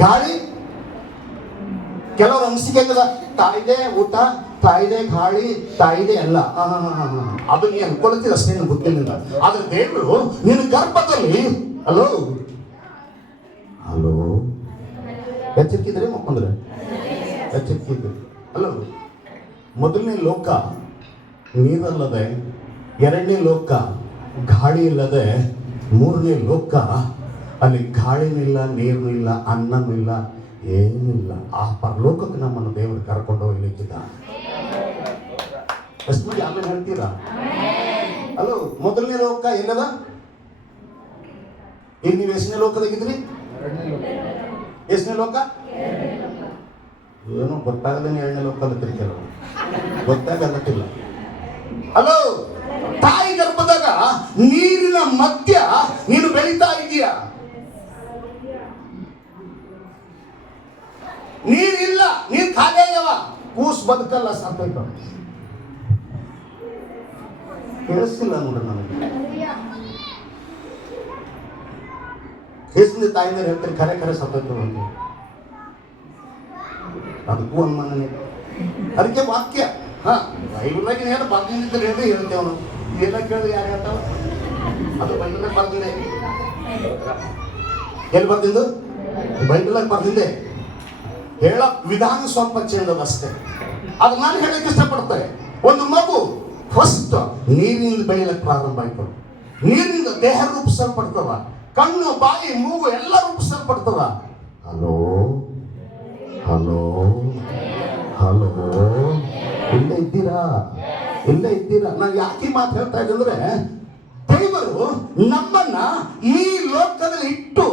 ಗಾಳಿ ಕೆಲವರು ಅನಿಸಿಕೆ ತಾಯಿದೆ ಊಟ, ತಾಯಿದೆ ಗಾಳಿ, ತಾಯಿದೆ ಎಲ್ಲ. ಅದು ನೀ ಅನ್ಕೊಳ್ತೀರ ಅಷ್ಟೇ, ನಿನ್ ಗೊತ್ತಿಲ್ಲ. ಆದ್ರೆ ದೇವರು ನಿನ್ನ ಗರ್ಭದಲ್ಲಿ ಹಲೋ ಹಲೋ ಎಚ್ಚರಿಕಿದ್ರೆ ಮಕ್ಕಂದ್ರೆ ಎಚ್ಚರಿಕಿದ್ರೆ ಹಲೋ. ಮೊದಲನೇ ಲೋಕ ನೀರಲ್ಲದೆ, ಎರಡನೇ ಲೋಕ ಗಾಳಿ ಇಲ್ಲದೆ, ಮೂರನೇ ಲೋಕ ಅಲ್ಲಿ ಗಾಳಿನಿಲ್ಲ, ನೀರಿನಿಲ್ಲ, ಅನ್ನನಿಲ್ಲ, ಏನಿಲ್ಲ. ಆ ಪರಲೋಕಕ್ಕೆ ನಮ್ಮನ್ನು ದೇವರು ಕರ್ಕೊಂಡು ಹೋಗ್ಲಿಕ್ಕಿದ್ದ. ಎಷ್ಟು ಮಂದಿ ಆಮೇಲೆ ಹೇಳ್ತೀರಾ? ಅಲ್ಲೋ, ಮೊದಲನೇ ಲೋಕ ಎಲ್ಲದ? ಈಗ ನೀವು ಎಷ್ಟನೇ ಲೋಕದಾಗಿದ್ರಿ? ಎಷ್ಟನೇ ಲೋಕ? ಏನೋ ಗೊತ್ತಾಗದೇನೆ ಎರಡನೇ ಲೋಕ ಅಲ್ಲತ್ರಿ, ಕೆಲವು ಗೊತ್ತಾಗಲ್ಲ. ಹಲೋ, ತಾಯಿ ಗರ್ಭದಾಗ ನೀರಿನ ಮಧ್ಯ ನೀನು ಬೆಳೀತಾ ಇದೀಯ. ನೀರಿಲ್ಲ, ನೀರು ಖಾಲಿ ಆಗ್ಯಾವ, ಕೂಸ್ ಬದುಕಲ್ಲ, ಸಾಕೈತ. ಕೇಳಿಸ್ತಿಲ್ಲ ನೋಡ್ರಿ ನನಗೆ. ಕೇಳಿಸಿದ ತಾಯಿನ ಹೇಳ್ತಾರೆ ಖರೆ ಖರೆ ಸತ್ತೋಯ್ತು ಅಂತ. ಅದಕ್ಕೂ ಅನುಮಾನನೇ. ಅದಕ್ಕೆ ವಾಕ್ಯ ಬೈಬಲ್ನಾಗ ಏನು ಬರ್ದಿದ್ದರೆ ಹೇಳಿ ಹೇಳ್ತೇವೆ ನಾವು. ಏನ ಕೇಳಿದ್ರೆ ಯಾರು ಹೇಳ್ತಾವ? ಅದು ಬೈಬಲ್ನಾಗ ಬರ್ದಿದೆ. ಎಲ್ಲಿ ಬರ್ದಿದ್ದು? ಬೈಬಲ್ನಾಗ ಬರ್ದಿದೆ. ಹೇಳ ವಿಧಾನ ಸ್ವಲ್ಪ ಚೇಂಜ್ ಅದ ಅಷ್ಟೇ. ಅದು ನಾನು ಹೇಳಕ್ಕೆ ಇಷ್ಟಪಡ್ತೇನೆ. ಒಂದು ಮಗು ಫಸ್ಟ್ ನೀರಿನಿಂದ ಬೆಳೆಯಲಿಕ್ಕೆ ಪ್ರಾರಂಭ ಆಯ್ತು. ನೀರಿನಿಂದ ದೇಹ ರೂಪಿಸಲ್ಪಡ್ತವ, ಕಣ್ಣು, ಬಾಯಿ, ಮೂಗು ಎಲ್ಲ ರೂಪಿಸಲ್ಪಡ್ತವ. ಹಲೋ ಹಲೋ ಹಲೋ, ಇಲ್ಲೇ ಇದ್ದೀರಾ? ಇಲ್ಲೇ ಇದ್ದೀರಾ? ನಾನು ಯಾಕೆ ಮಾತು ಹೇಳ್ತಾ ಇದ್ದೆ ಅಂದ್ರೆ, ದೇವರು ನಮ್ಮನ್ನ ಈ ಲೋಕದಲ್ಲಿ ಇಟ್ಟು,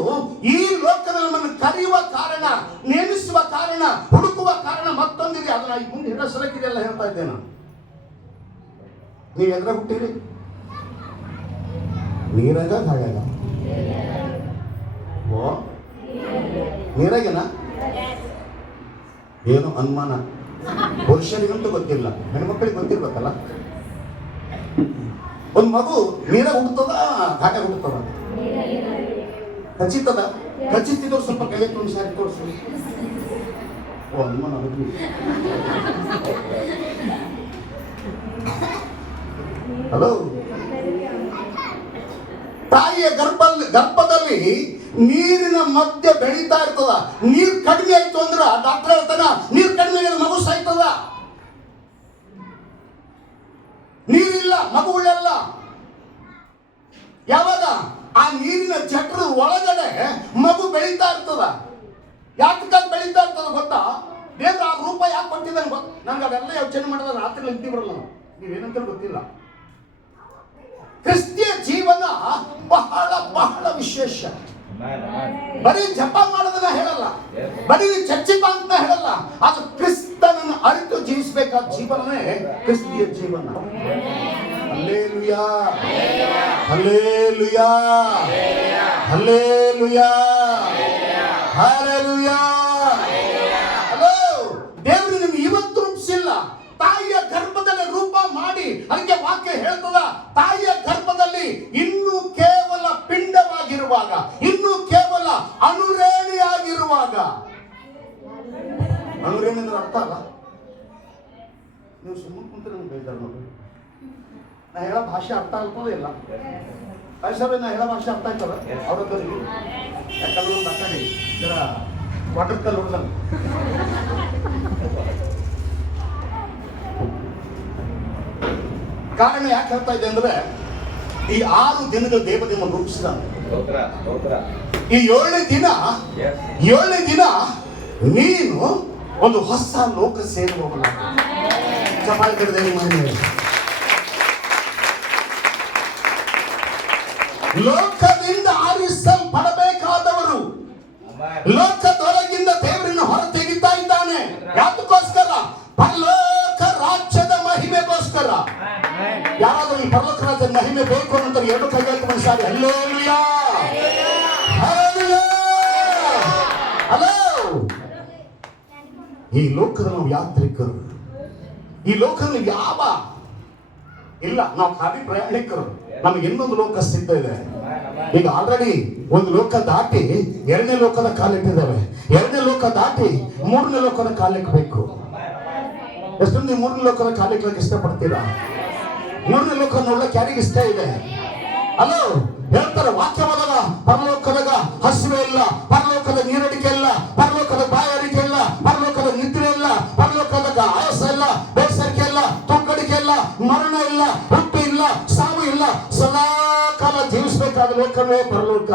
ಈ ಲೋಕದಲ್ಲಿ ನಮ್ಮನ್ನು ಕರೆಯುವ ಕಾರಣ, ನೇಮಿಸುವ ಕಾರಣ, ಹುಡುಕುವ ಕಾರಣ ಮತ್ತೊಂದಿದೆ. ಅದನ್ನ ಈ ಮುಂದೆ ಹಿಡಿಸಲಿಕ್ಕಿದೆ ಎಲ್ಲ ಹೇಳ್ತಾ ಇದ್ದೆ ನಾನು. ನೀವು ಎದ್ರ ಹುಟ್ಟಿರಿ? ನೀರಾಗ ಗಾಳಿಯಾಗ? ಓ, ನೀರಾಗೇನ? ಏನು ಅನುಮಾನ? ಪುರುಷನಿಗಂತೂ ಗೊತ್ತಿಲ್ಲ, ಹೆಣ್ಮಕ್ಳಿಗೆ ಗೊತ್ತಿರ್ಬೇಕಲ್ಲ. ಒಂದು ಮಗು ನೀರಾಗ ಹುಡ್ತದ, ಘಾಟಾಗ ಹುಡ್ತದ? ಖಚಿತದ? ಖಚಿತಿದ್ರು ಸ್ವಲ್ಪ ಕೈ ತುಂಬ ಸಾರಿ ತೋರಿಸು. ಓ, ಅನುಮಾನ. ಹಲೋ, ತಾಯಿಯ ಗರ್ಭದಲ್ಲಿ ನೀರಿನ ಮಧ್ಯೆ ಬೆಳೀತಾ ಇರ್ತದ. ನೀರು ಕಡಿಮೆ ಆಯ್ತು ಅಂದ್ರ ಡಾಕ್ಟರ್ ಹೇಳ್ತಾನ ನೀರು ಕಡಿಮೆ ಆಗಿದೆ, ಮಗು ಸಾಯ್ತದ. ನೀರಿಲ್ಲ, ಮಗು ಉಳಿಯಲ್ಲ. ಯಾವಾಗ ಆ ನೀರಿನ ಚಕ್ರದ ಒಳಗಡೆ ಮಗು ಬೆಳೀತಾ ಇರ್ತದ. ಯಾಕೆ ಬೆಳೀತಾ ಇರ್ತದ ಗೊತ್ತಾ? ದೇವ್ರ ಆ ರೂಪ ಯಾಕೆ ಕೊಟ್ಟಿದ್ದಾನೆ ಗೊತ್ತ? ನಂಗೆ ಅವೆಲ್ಲ ಯೋಚನೆ ಮಾಡಿದ ರಾತ್ರಿ ನಿಂತಿ ಬರಲ್ಲ. ನೀವೇನಂತ ಗೊತ್ತಿಲ್ಲ. ಕ್ರಿಸ್ತಿಯ ಜೀವನ ಬಹಳ ಬಹಳ ವಿಶೇಷ. ಬರೀ ಜಪ ಮಾಡೋದನ್ನ ಹೇಳಲ್ಲ, ಬರೀ ಚರ್ಚಿಪ ಅಂತ ಹೇಳಲ್ಲ. ಅದು ಕ್ರಿಸ್ತನನ್ನು ಅರಿತು ಜೀವಿಸಬೇಕಾದ ಜೀವನವೇ ಕ್ರಿಸ್ತಿಯ ಜೀವನ. Hallelujah, hallelujah, hallelujah, hallelujah. Hello, ದೇವರು ನಿಮ್ಗೆ ಇವತ್ತು ರೂಪಿಸಿಲ್ಲ, ತಾಯಿಯ ಗರ್ಭದಲ್ಲಿ ರೂಪ ಮಾಡಿ. ಅದಕ್ಕೆ ವಾಕ್ಯ ಹೇಳ್ತದ, ತಾಯಿಯ ಗರ್ಭದಲ್ಲಿ ಇನ್ನೂ ಕೇವಲ ಪಿಂಡವಾಗಿರುವಾಗ, ಇನ್ನೂ ಕೇವಲ ಅನುರೇಣಿಯಾಗಿರುವಾಗ. ಅನುರೇಣಿ ಅಂದ್ರೆ ಅರ್ಥ ಅಲ್ಲ. ನೀವು ಸುಮ್ಮನೆ ಕುಂತ್ರೆ ನಮ್ಗೆ ಬೇಜಾರು ನೋಡಿ. ನಾ ಹೇಳೋ ಭಾಷೆ ಅರ್ಥ ಆಗ್ತದೆ ಇಲ್ಲ? ಸರ್, ನಾ ಹೇಳೋ ಭಾಷೆ ಅರ್ಥ ಆಗ್ತದ ಅವ್ರದ್ದು? ಯಾಕಂದ್ರೆ ಒಂದು ಅಕ್ಕಡಿ ಜರ ವಾಟರ್ ಕಲ್ ಹೊಡೆದಂಗೆ. ಕಾರಣ ಯಾಕೆ ಹೇಳ್ತಾ ಇದೆ ಅಂದ್ರೆ, ಈ 6 ದಿನದ ದೇವದೇವನ ರೂಪಿಸಿದಾನೆ. ಈ 7ನೇ ದಿನ ನೀನು ಒಂದು ಹೊಸ ಲೋಕ ಸೇರುವವನ. ಲೋಕದಿಂದ ಆರಿಸಲ್ಪಡಬೇಕಾದವರು ಲೋಕದೊಳಗಿಂದ ದೇವರನ್ನು ಹೊರ ತೆಗಿತಾ ಇದ್ದಾನೆ. ಯಾತಕ್ಕೋಸ್ಕರ? ಪರಲೋಕ ರಾಜ್ಯದ ಮಹಿಮೆಗೋಸ್ಕರ. ಯಾರಾದ್ರೂ ಈ ಪರಲೋಕ ರಾಜ್ಯದ ಮಹಿಮೆ ಬೇಕು ಅಂತ 2 ಕೈಗಾರಿಕೆ ಮನುಷ್ಯ ಹಲ್ಲೆಲೂಯಾ, ಹಲ್ಲೆಲೂಯಾ. ಹಲೋ, ಈ ಲೋಕದ ನಾವು ಯಾತ್ರಿಕರು. ಈ ಲೋಕದಲ್ಲಿ ಯಾವ ಇಲ್ಲ, ನಾವು ಖಾಲಿ ಪ್ರಯಾಣಿಕರು. ನಮಗೆ ಇನ್ನೊಂದು ಲೋಕ ಸಿದ್ಧ ಇದೆ. ಈಗ ಆಲ್ರೆಡಿ ಒಂದು ಲೋಕ ದಾಟಿ ಎರಡನೇ ಲೋಕದ ಕಾಲಿಟ್ಟಿದ್ದಾವೆ. ಎರಡನೇ ಲೋಕ ದಾಟಿ ಮೂರನೇ ಲೋಕದ ಕಾಲಿಕ್ಕಬೇಕು. ಎಷ್ಟೊಂದು ಮೂರನೇ ಲೋಕದ ಕಾಲಿಕ್ಲಕ್ಕೆ ಇಷ್ಟಪಡ್ತೀರಾ? ಮೂರನೇ ಲೋಕ ನೋಡ್ಲಕ್ಕೆ ಯಾರಿಗೆ ಇಷ್ಟ ಇದೆ? ಅಲೋ ಹೇಳ್ತಾರೆ ವಾಕ್ಯವಾದಾಗ, ಪರಲೋಕದಾಗ ಹಸಿವೆ ಇಲ್ಲ, ಪರಲೋಕದ ನೀರಡಿಕೆ ಇಲ್ಲ, ಪರಲೋಕದ ಬಾಯಾರಿಕೆ ಇಲ್ಲ, ಪರಲೋಕದ ನಿದ್ರೆ ಇಲ್ಲ, ಪರಲೋಕದಾಗ ಆಯಾಸ ಇಲ್ಲ, ಬೇಸರಿಕೆ ಇಲ್ಲ, ತುಕ್ಕಡಿಕೆ ಇಲ್ಲ, ಮರಣ ಇಲ್ಲ, ಹುಟ್ಟು ಇಲ್ಲ, ಸಾವು ಇಲ್ಲ, ಸದಾ ಕಾಲ ಜೀವಿಸಬೇಕಾದ ಲೋಕವೇ ಪರಲೋಕ.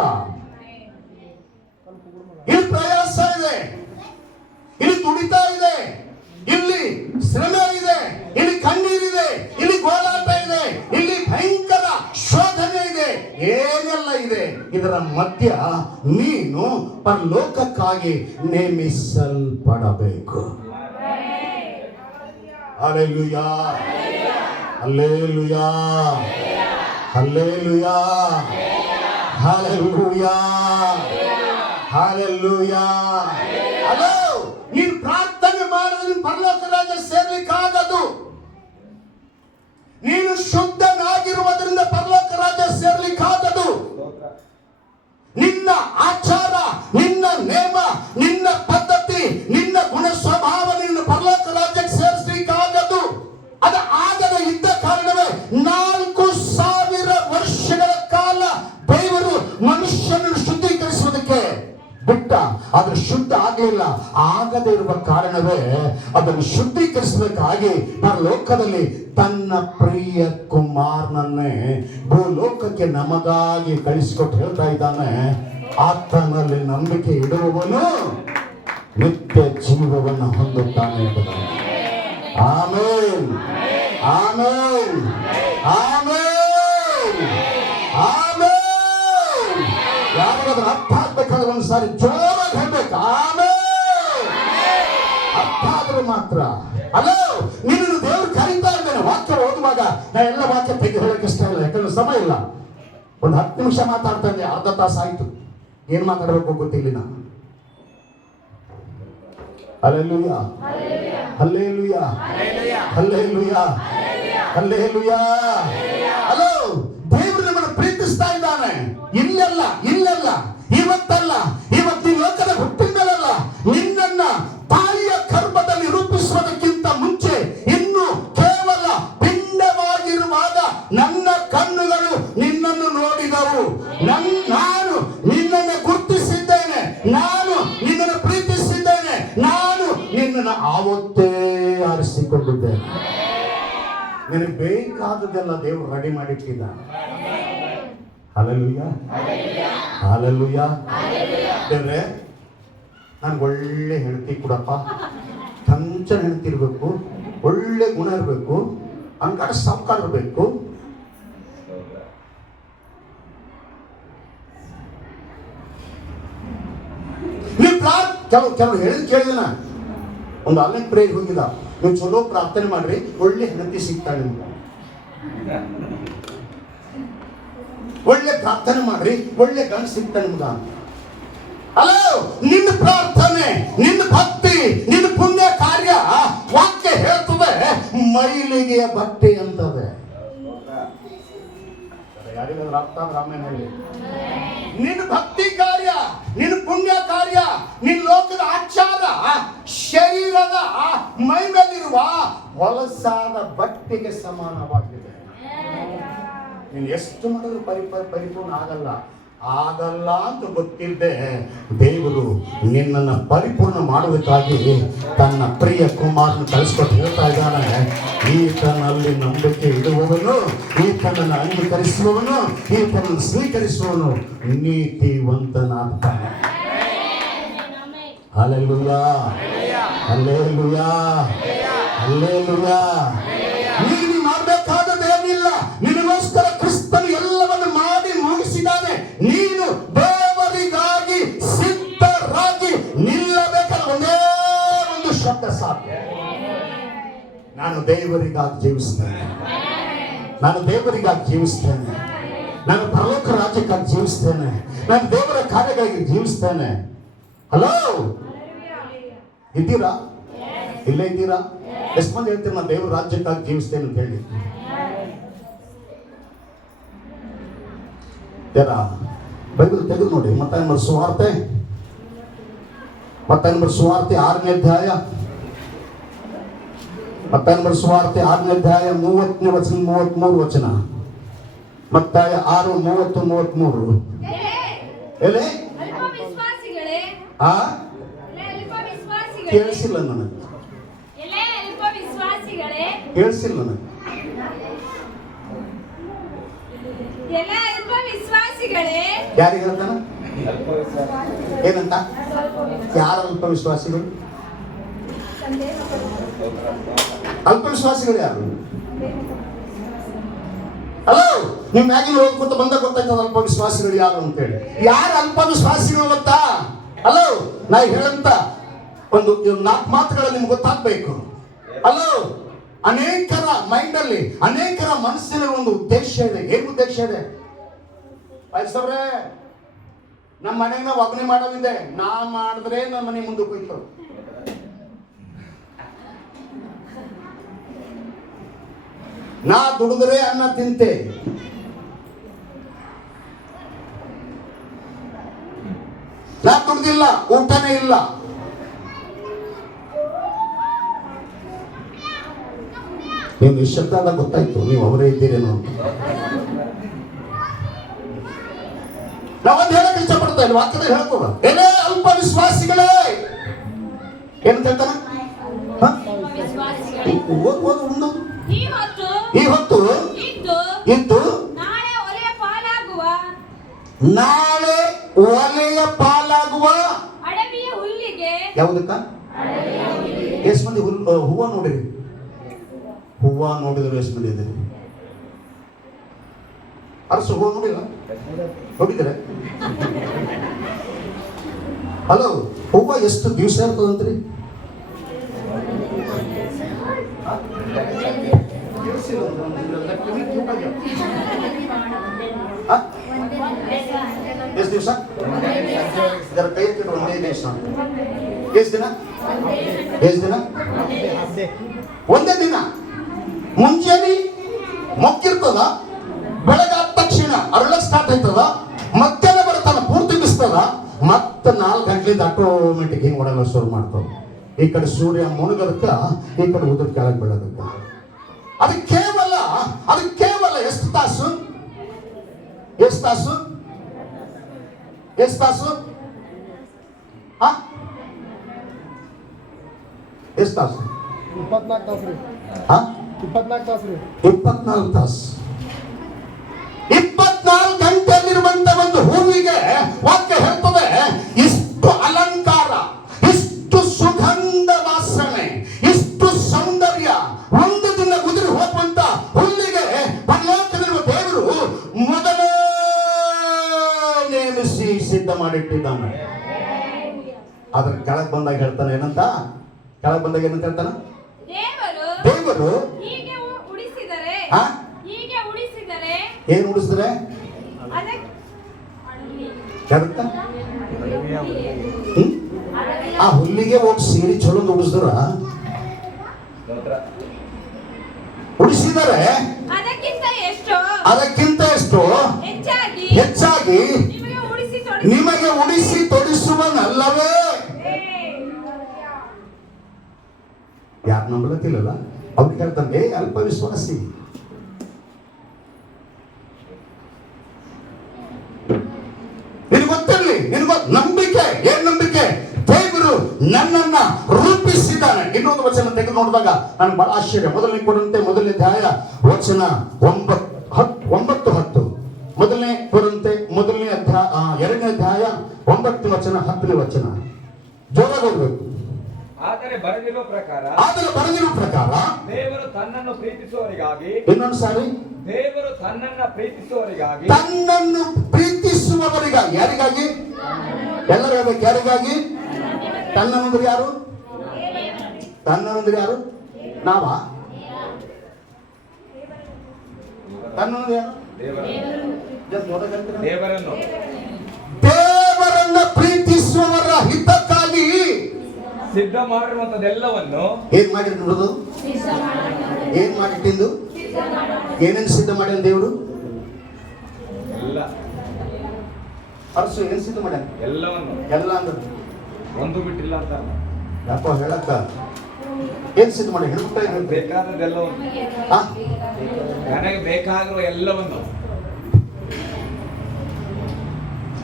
ಇಲ್ಲಿ ಪ್ರಯಾಸ ಇದೆ, ಇಲ್ಲಿ ತುಡಿತ ಇದೆ, ಇಲ್ಲಿ ಶ್ರಮ ಇದೆ, ಇಲ್ಲಿ ಕಣ್ಣೀರಿದೆ, ಇಲ್ಲಿ ಗೋಳಾಟ ಇದೆ, ಇಲ್ಲಿ ಭಯಂಕರ ಶೋಧನೆ ಇದೆ, ಏನೆಲ್ಲ ಇದೆ. ಇದರ ಮಧ್ಯ ನೀನು ಪರಲೋಕಕ್ಕಾಗಿ ನೇಮಿಸಲ್ಪಡಬೇಕು. Hallelujah, hallelujah, hallelujah, hallelujah, hallelujah. Hello, ನೀನು ಪ್ರಾರ್ಥನೆ ಮಾಡಿದ್ರೆ ಪರಲೋಕ ರಾಜ್ಯ ಸೇರ್ಲಿಕ್ಕಾಗದು. ನೀನು ಶುದ್ಧನಾಗಿರುವುದರಿಂದ ಪರಲೋಕ ರಾಜ್ಯ ಸೇರ್ಲಿಕ್ಕಾಗದು. ನಿನ್ನ ಆಚಾರ, ನಿನ್ನ ನೇಮ, ನಿನ್ನ ಪದ್ಧತಿ, ನಿನ್ನ ಗುಣ ಸ್ವಭಾವ ನಿನ್ನ ಪರಲೋಕ ರಾಜ್ಯಕ್ಕೆ ಸೇರಿಸಲಿಕ್ಕಾಗದು. ಅದು ಆಗದ ಇದ್ದ ಕಾರಣವೇ 4000 ವರ್ಷಗಳ ಕಾಲ ದೇವರು ಮನುಷ್ಯನನ್ನು ಶುದ್ಧೀಕರಿಸುವುದಕ್ಕೆ ಬಿಟ್ಟ. ಆದ್ರೆ ಶುದ್ಧ ಆಗಲಿಲ್ಲ. ಆಗದೆ ಇರುವ ಕಾರಣವೇ ಅದನ್ನು ಶುದ್ಧೀಕರಿಸಬೇಕಾಗಿ ಪರಲೋಕದಲ್ಲಿ ತನ್ನ ಪ್ರಿಯ ಕುಮಾರನನ್ನೇ ಭೂಲೋಕಕ್ಕೆ ನಮಗಾಗಿ ಕಳಿಸಿಕೊಟ್ಟು ಹೇಳ್ತಾ ಇದ್ದಾನೆ, ಆತನಲ್ಲಿ ನಂಬಿಕೆ ಇಡುವವನು ನಿತ್ಯ ಜೀವವನ್ನು ಹೊಂದುತ್ತಾನೆ ಎಂಬುದಾಗಿ. Amen, amen, amen, amen. ಯಾರಿಗಾದ್ರೂ ಅರ್ಥ ಆಗ್ಬೇಕಾದ್ರೆ ಒಂದ್ಸಾರಿ ಜೋರಾಗಿ ಹೇಳ್ಬೇಕು, ಆಮೆನ್. ಅರ್ಥ ಆದ್ರೆ ಮಾತ್ರ. ಅಲೋ, ನಿನ್ನನ್ನು ದೇವರು ಕರೀತಾ ಇದ್ದೇನೆ. ವಾಕ್ಯ ಓದುವಾಗ ನಾ ಎಲ್ಲ ವಾಕ್ಯ ತೆಗೆದು ಹೇಳಕ್ಕೆ ಇಷ್ಟ ಇಲ್ಲ, ಯಾಕಂದ್ರೆ ಸಮಯ ಇಲ್ಲ. ಒಂದು 10 ನಿಮಿಷ ಮಾತಾಡ್ತಾ ಇದ್ದೆ, ಅರ್ಧ ತಾಸು ಆಯ್ತು. ಏನ್ ಮಾತಾಡಬೇಕು ಗೊತ್ತಿಲ್ಲ ನಾನು. Hallelujah, hallelujah, hallelujah, hallelujah. Hello, ದೇವರು ನಮ್ಮನ್ನು ಪ್ರೀತಿಸ್ತಾ ಇದ್ದಾನೆ. ಇಲ್ಲೆಲ್ಲ ಇಲ್ಲೆಲ್ಲ ಇವತ್ತಲ್ಲ, ಇವತ್ತು ಈ ಲೋಕದ ಹುಟ್ಟಿದಲ್ಲ, ನಿನ್ನನ್ನ ತಾಯಿಯ ಗರ್ಭದಲ್ಲಿ ರೂಪಿಸುವುದಕ್ಕಿಂತ ಮುಂಚೆ ಇನ್ನು ಕೇವಲ ಪಿಂಡವಾಗಿರುವಾಗ ನನ್ನ ಕಣ್ಣುಗಳು ನಿನ್ನನ್ನು ನೋಡಿದವು. ನಾನು ನಿನ್ನನ್ನು ಗುರುತಿಸಿದ್ದೇನೆ, ನಾನು ನಿನ್ನನ್ನು ಪ್ರೀತಿಸಿದ್ದೇನೆ, ನಾನು ನಿನ್ನನ್ನು ಆವತ್ತೇ ಆರಿಸಿಕೊಂಡಿದ್ದೇನೆ. ನಿನಗೆ ಬೇಕಾದದೆಲ್ಲ ದೇವರು ರೆಡಿ ಮಾಡಿಟ್ಟಿದ್ದಾನೆ. Hallelujah, hallelujah. ದೇವ್ರೆ, ನಾನು ಒಳ್ಳೆ ಹೆಂಡತಿ ಕೊಡಪ್ಪ, ಚಂಚಲ ಹೆಂಡತಿ ಇರಬೇಕು, ಒಳ್ಳೆ ಗುಣ ಇರಬೇಕು, ಅಂಗಾಡ ಸಾವುಕಾರ ಇರಬೇಕು. ಕೆಲವು ಹೇಳಿದ್ ಕೇಳಿದ. ಒಂದು ಆನ್ಲೈನ್ ಪ್ರೇಯರ್ ಹೋಗಿದ, ನೀವು ಚಲೋ ಪ್ರಾರ್ಥನೆ ಮಾಡ್ರಿ, ಒಳ್ಳೆ ಹೆಂಡತಿ ಸಿಗ್ತಾಳೆ ನಿಮ್ಗೆ. ಒಳ್ಳೆ ಪ್ರಾರ್ಥನೆ ಮಾಡ್ರಿ, ಒಳ್ಳೆ ಗಂಡ ಸಿಗ್ತಾನೆ ನಿಮ್ಗ. ಹಲೋ, ನಿನ್ನ ಪ್ರಾರ್ಥನೆ, ನಿನ್ನ ಭಕ್ತಿ, ನಿನ್ನ ಪುಣ್ಯ ಕಾರ್ಯ ವಾಕ್ಯ ಹೇಳ್ತದೆ ಮೈಲಿಗೆಯ ಬಟ್ಟೆ ಅಂತದೆ. ಯಾರಿಗಾದ್ರೂ ಅರ್ಥ ಆದ್ರೆ ಆಮೇಲೆ ಹೇಳಿ. ನಿನ್ನ ಭಕ್ತಿ ಕಾರ್ಯ, ನಿನ್ನ ಪುಣ್ಯ ಕಾರ್ಯ, ನಿನ್ನ ಲೋಕದ ಆಚಾರ ಶರೀರದ ಮೈ ಮೇಲಿರುವ ಹೊಲಸಾದ ಬಟ್ಟೆಗೆ ಸಮಾನವಾಗಿದೆ. ನೀನು ಎಷ್ಟು ಮಾಡಿದ್ರು ಪರಿಪೂರ್ಣ ಆಗಲ್ಲ ಅಂತ ಗೊತ್ತಿದ್ದೆ. ದೇವರು ನಿನ್ನನ್ನು ಪರಿಪೂರ್ಣ ಮಾಡುವುದಕ್ಕಾಗಿ ತನ್ನ ಪ್ರಿಯ ಕುಮಾರನ ಕಳಿಸ್ಕೊಟ್ಟು ಹೇಳ್ತಾ ಇದ್ದಾನೆ, ಈತನಲ್ಲಿ ನಂಬಿಕೆ ಇಡುವವನು, ಈತನನ್ನು ಅಂಗೀಕರಿಸುವವನು, ಈತನನ್ನು ಸ್ವೀಕರಿಸುವವನು ನೀತಿವಂತನಾಗ್ತಾನೆ. Hallelujah, hallelujah, hallelujah. ನೀನು ಮಾಡಬೇಕಾದದೇನಿಲ್ಲ, ನಿನಗೋಸ್ಕರ ಕ್ರಿಸ್ತನು ಎಲ್ಲವನ್ನು ಮಾಡಿ ಮುಗಿಸಿದ್ದಾನೆ. ನೀನು ದೇವರಿಗಾಗಿ ಸಿದ್ಧರಾಗಿ ನಿಲ್ಲಬೇಕಾದ ಒಂದೇ ಒಂದು ಶಬ್ದ ಸಾಧ್ಯ. ನಾನು ದೇವರಿಗಾಗಿ ಜೀವಿಸ್ತೇನೆ, ನಾನು ದೇವರಿಗಾಗಿ ಜೀವಿಸ್ತೇನೆ, ನಾನು ಪರಲೋಕ ರಾಜ್ಯಕ್ಕಾಗಿ ಜೀವಿಸ್ತೇನೆ, ನಾನು ದೇವರ ಕಾರ್ಯಗಳಿಗೆ ಜೀವಿಸ್ತೇನೆ. ಹಲೋ, ಇದ್ದೀರಾ? ಇಲ್ಲೇ ಇದ್ದೀರಾ? ಎಷ್ಟು ಮಂದಿ ಹೇಳ್ತೀರಿ ನಾನು ದೇವರ ರಾಜ್ಯಕ್ಕಾಗಿ ಜೀವಿಸ್ತೇನೆ ಅಂತ ಹೇಳಿ? ಬೈಬಲ್ ತೆಗೆದು ನೋಡಿ. ಮತ್ತಾಯನ ಬರೆದ ಸುವಾರ್ತೆ, ಮತ್ತಾಯನ ಬರೆದ ಸುವಾರ್ತೆ 6ನೇ ಅಧ್ಯಾಯ, ಮತ್ತಾಯನ ಬರೆದ ಸುವಾರ್ತೆ 6ನೇ ಅಧ್ಯಾಯ 30ನೇ ವಚನ 33 ವಚನ. ಮತ್ತಾಯ 6:30-33. ಎಲೆ ಕೇಳಿಸಿಲ್ಲ ನನಗೆ, ಕೇಳಿಸಿಲ್ಲ ನನಗೆ. ಯಾರಿಗೆ ಹೇಳ್ತಾನ? ಏನಂತ? ಯಾರು ಅಲ್ಪ ವಿಶ್ವಾಸಿಗಳು? ಅಲ್ಪ ವಿಶ್ವಾಸಿಗಳು ಯಾರು? ಹಲೋ, ನಿಮ್ ಮ್ಯಾಗಿನ ಹೋಗ್ಕೊತ ಬಂದ ಗೊತ್ತಾಯ್ತದ ಅಲ್ಪ ವಿಶ್ವಾಸಿಗಳು ಯಾರು ಅಂತೇಳಿ. ಯಾರು ಅಲ್ಪ ವಿಶ್ವಾಸಿಗಳು ಗೊತ್ತಾ? ಹಲೋ, ನಾ ಹೇಳಂತ ಒಂದು 4 ಮಾತುಗಳು ನಿಮ್ಗೆ ಗೊತ್ತಾಗ್ಬೇಕು. ಹಲೋ, ಅನೇಕರ ಮೈಂಡ್ ಅಲ್ಲಿ, ಅನೇಕರ ಮನಸ್ಸಿನ ಒಂದು ಉದ್ದೇಶ ಇದೆ. ಏನು ಉದ್ದೇಶ ಇದೆ? ವಯಸ್ಸವ್ರೆ, ನಮ್ಮ ಮನೆಗೆ ನಾವು ಒಗ್ಗರಣೆ ಮಾಡೋದಿದೆ, ನಾ ಮಾಡಿದ್ರೆ ನಮ್ಮ ಮನೆ ಮುಂದಕ್ಕೆ ಹೋಯ್ತು. ನಾ ದುಡಿದ್ರೆ ಅನ್ನ ತಿಂತೆ, ನಾ ದುಡ್ದಿಲ್ಲ ಊಟನೇ ಇಲ್ಲ. ನೀವು ನಿಶ್ಶಬ್ದ ಗೊತ್ತಾಯ್ತು, ನೀವು ಅವರೇ ಇದ್ದೀರೇನೋ ಅಂತ. ನಾವೊಂದು ಹೇಳಕ್ ಇಷ್ಟಪಡ್ತಾ ಇಲ್ಲ, ವಾಕ್ಯದಲ್ಲಿ ಹೇಳ್ಕೋಣ. ಏನೇ ಅಲ್ಪ ವಿಶ್ವಾಸಿಗಳೇ ಏನಂತ ಹೇಳ್ತಾನ? ಓದು. ಈ ಹೊತ್ತು ಇದ್ದು ನಾಳೆ ಒಲೆಯ ಪಾಲಾಗುವ ಯಾವುದಕ್ಕ? ಎಷ್ಟು ಮಂದಿ ಹೂವ ನೋಡಿರಿ? ಹೂವ ನೋಡಿದ್ರು ಎಷ್ಟು ಮಂದಿ ಇದ್ದೀರಿ? ಅರಸು ಹೂವ ನೋಡಿಲ್ಲ? ನೋಡಿದ್ರೆ? ಹಲೋ, ಹೂವ ಎಷ್ಟು ದಿವಸ ಇರ್ತದಂತ್ರಿ? ಎಷ್ಟು ದಿವಸ? ಇದರ ಕೈ ಎತ್ತಿಟ್ಟು ಒಂದೇ ದಿವಸ. ಎಷ್ಟು ದಿನ? ಎಷ್ಟು ದಿನ? ಒಂದೇ ದಿನ. ಮುಂಜಾನೆ ಮೊಕ್ಕಿರ್ತದ, ಬೆಳಗಾದ ತಕ್ಷಣ ಅರಳಕ್ ಸ್ಟಾರ್ಟ್ ಆಯ್ತದ, ಮಧ್ಯಾಹ್ನ ಬರ್ತಾನ ಪೂರ್ತಿ ಬಿಸ್ತದ, ಮತ್ತೆ 4 ಗಂಟೆಲಿಂದ ಆಟೋಮೆಟಿಕ್ ಹಿಂಗ್ ಒಳಗ ಶುರು ಮಾಡ್ತಾವ. ಈ ಕಡೆ ಸೂರ್ಯ ಮುಳುಗದಕ್ಕ, ಈ ಕಡೆ ಉದ್ರ ಕೆಳಗೆ ಬೀಳೋದಕ್ಕ. ಅದು ಕೇವಲ ಎಷ್ಟು ತಾಸು? ಎಷ್ಟು ತಾಸು? ಎಷ್ಟು ತಾಸು? ಎಷ್ಟು ತಾಸು? 24 ತಾಸು ರೀ. 24 ತಾಸು ರೀ. 24 ತಾಸು. 24 ಗಂಟೆಯಲ್ಲಿರುವಂತ ಒಂದು ಹೂವಿಗೆ ವಾಕ್ಯ ಹೇಳ್ತದೆ, ಇಷ್ಟು ಅಲಂಕಾರ, ಇಷ್ಟು ಸುಗಂಧ ವಾಸನೆ, ಇಷ್ಟು ಸೌಂದರ್ಯ, ಒಂದು ದಿನ ಉದುರಿ ಹೋಗುವಂತ ಹುಲ್ಲಿಗೆ ಪರಲೋಕದಲ್ಲಿರುವ ದೇವರು ಮೊದಲೇ ನೇಮಿಸಿ ಸಿದ್ಧ ಮಾಡಿಟ್ಟಿದ್ದಾನೆ. ಅದ್ರ ಕೆಳಗೆ ಬಂದಾಗ ಹೇಳ್ತಾನೆ ಏನಂತ? ಕೆಳಗೆ ಬಂದಾಗ ಏನಂತ ಹೇಳ್ತಾನ? ದೇವರು ಏನು ಉಳಿಸಿದ್ರೆ? ಆ ಹುಲ್ಲಿಗೆ ಹೋಗಿ ಸೇರಿ ಚಲೋ ಉಡಿಸಿದ್ರ ಉಳಿಸಿದರೆ ಅದಕ್ಕಿಂತ ಎಷ್ಟು ಹೆಚ್ಚಾಗಿ ನಿಮಗೆ ಉಳಿಸಿ ತೊಡಿಸುವನಲ್ಲವೇ? ಯಾರು ನಂಬಲತ್ತಿಲ್ಲಲ್ಲ ಅವ್ರಿಗೆ ಹೇಳ್ತಾನೆ, ಅಲ್ಪ ವಿಶ್ವಾಸಿ. ನಿನಗೆ ಗೊತ್ತಿರಲಿ, ನಂಬಿಕೆ. ಏನ್ ನಂಬಿಕೆ? ದೇವರು ನನ್ನನ್ನ ರೂಪಿಸಿದ್ದಾನೆ. ಇನ್ನೊಂದು ವಚನ ತೆಗೆದು ನೋಡಿದಾಗ ನನಗೆ ಬಹಳ ಆಶ್ಚರ್ಯ. ಮೊದಲನೇ ಕೊರಂತೆ 1ನೇ ಅಧ್ಯಾಯ ವಚನ 9-10. ಮೊದಲನೇ ಕೊರಂತೆ 1ನೇ ಅಧ್ಯಾಯ 2ನೇ ಅಧ್ಯಾಯ 9ನೇ ವಚನ 10ನೇ ವಚನ. ಜೋರಾಗಿ ಹೋಗ್ಬೇಕು. ಆದರೆ ಬರೆದಿರುವ ಪ್ರಕಾರ ದೇವರು ತನ್ನನ್ನು ಪ್ರೀತಿಸುವವರಿಗಾಗಿ, ಇನ್ನೊಂದು ಸಾರಿ, ದೇವರು ತನ್ನನ್ನು ಪ್ರೀತಿಸುವವರಿಗಾಗಿ. ಯಾರಿಗಾಗಿ? ಎಲ್ಲರೂ ಹೇಳ್ಬೇಕು, ಯಾರಿಗಾಗಿ? ತನ್ನಂದ್ರೆ ಯಾರು? ತನ್ನಂದ್ರೆ ಯಾರು? ನಾವ? ತನ್ನಂದ್ರೆ ಯಾರು? ದೇವರನ್ನ ಪ್ರೀತಿಸುವವರ ಹಿತಕ್ಕಾಗಿ ಸಿದ್ಧ ಮಾಡಿರುವಂತದೆಲ್ಲವನ್ನು ಏನ್ ಮಾಡಿರೋದು? ಏನ್ ಮಾಡಿಟ್ಟಿಂದು? ಏನೇನು ಸಿದ್ಧ ಮಾಡ್ಯಾನ ದೇವರು? ಅರಸು ಏನ್ ಸಿದ್ಧ ಮಾಡ್ಯಾನ? ಎಲ್ಲವನ್ನು ಎಲ್ಲ ಅಂದ್ರೆ ಒಂದು ಬಿಟ್ಟಿಲ್ಲ ಅಂತ ಯಾಕೋ ಹೇಳಕ್ಕ ಏನ್ ಸಿದ್ಧ ಮಾಡಿ ಹೇಳ್ಬಿಟ್ಟ ಬೇಕಾದದ್ದೆಲ್ಲವನ್ನು ನನಗೆ ಬೇಕಾಗಿರುವ ಎಲ್ಲವನ್ನು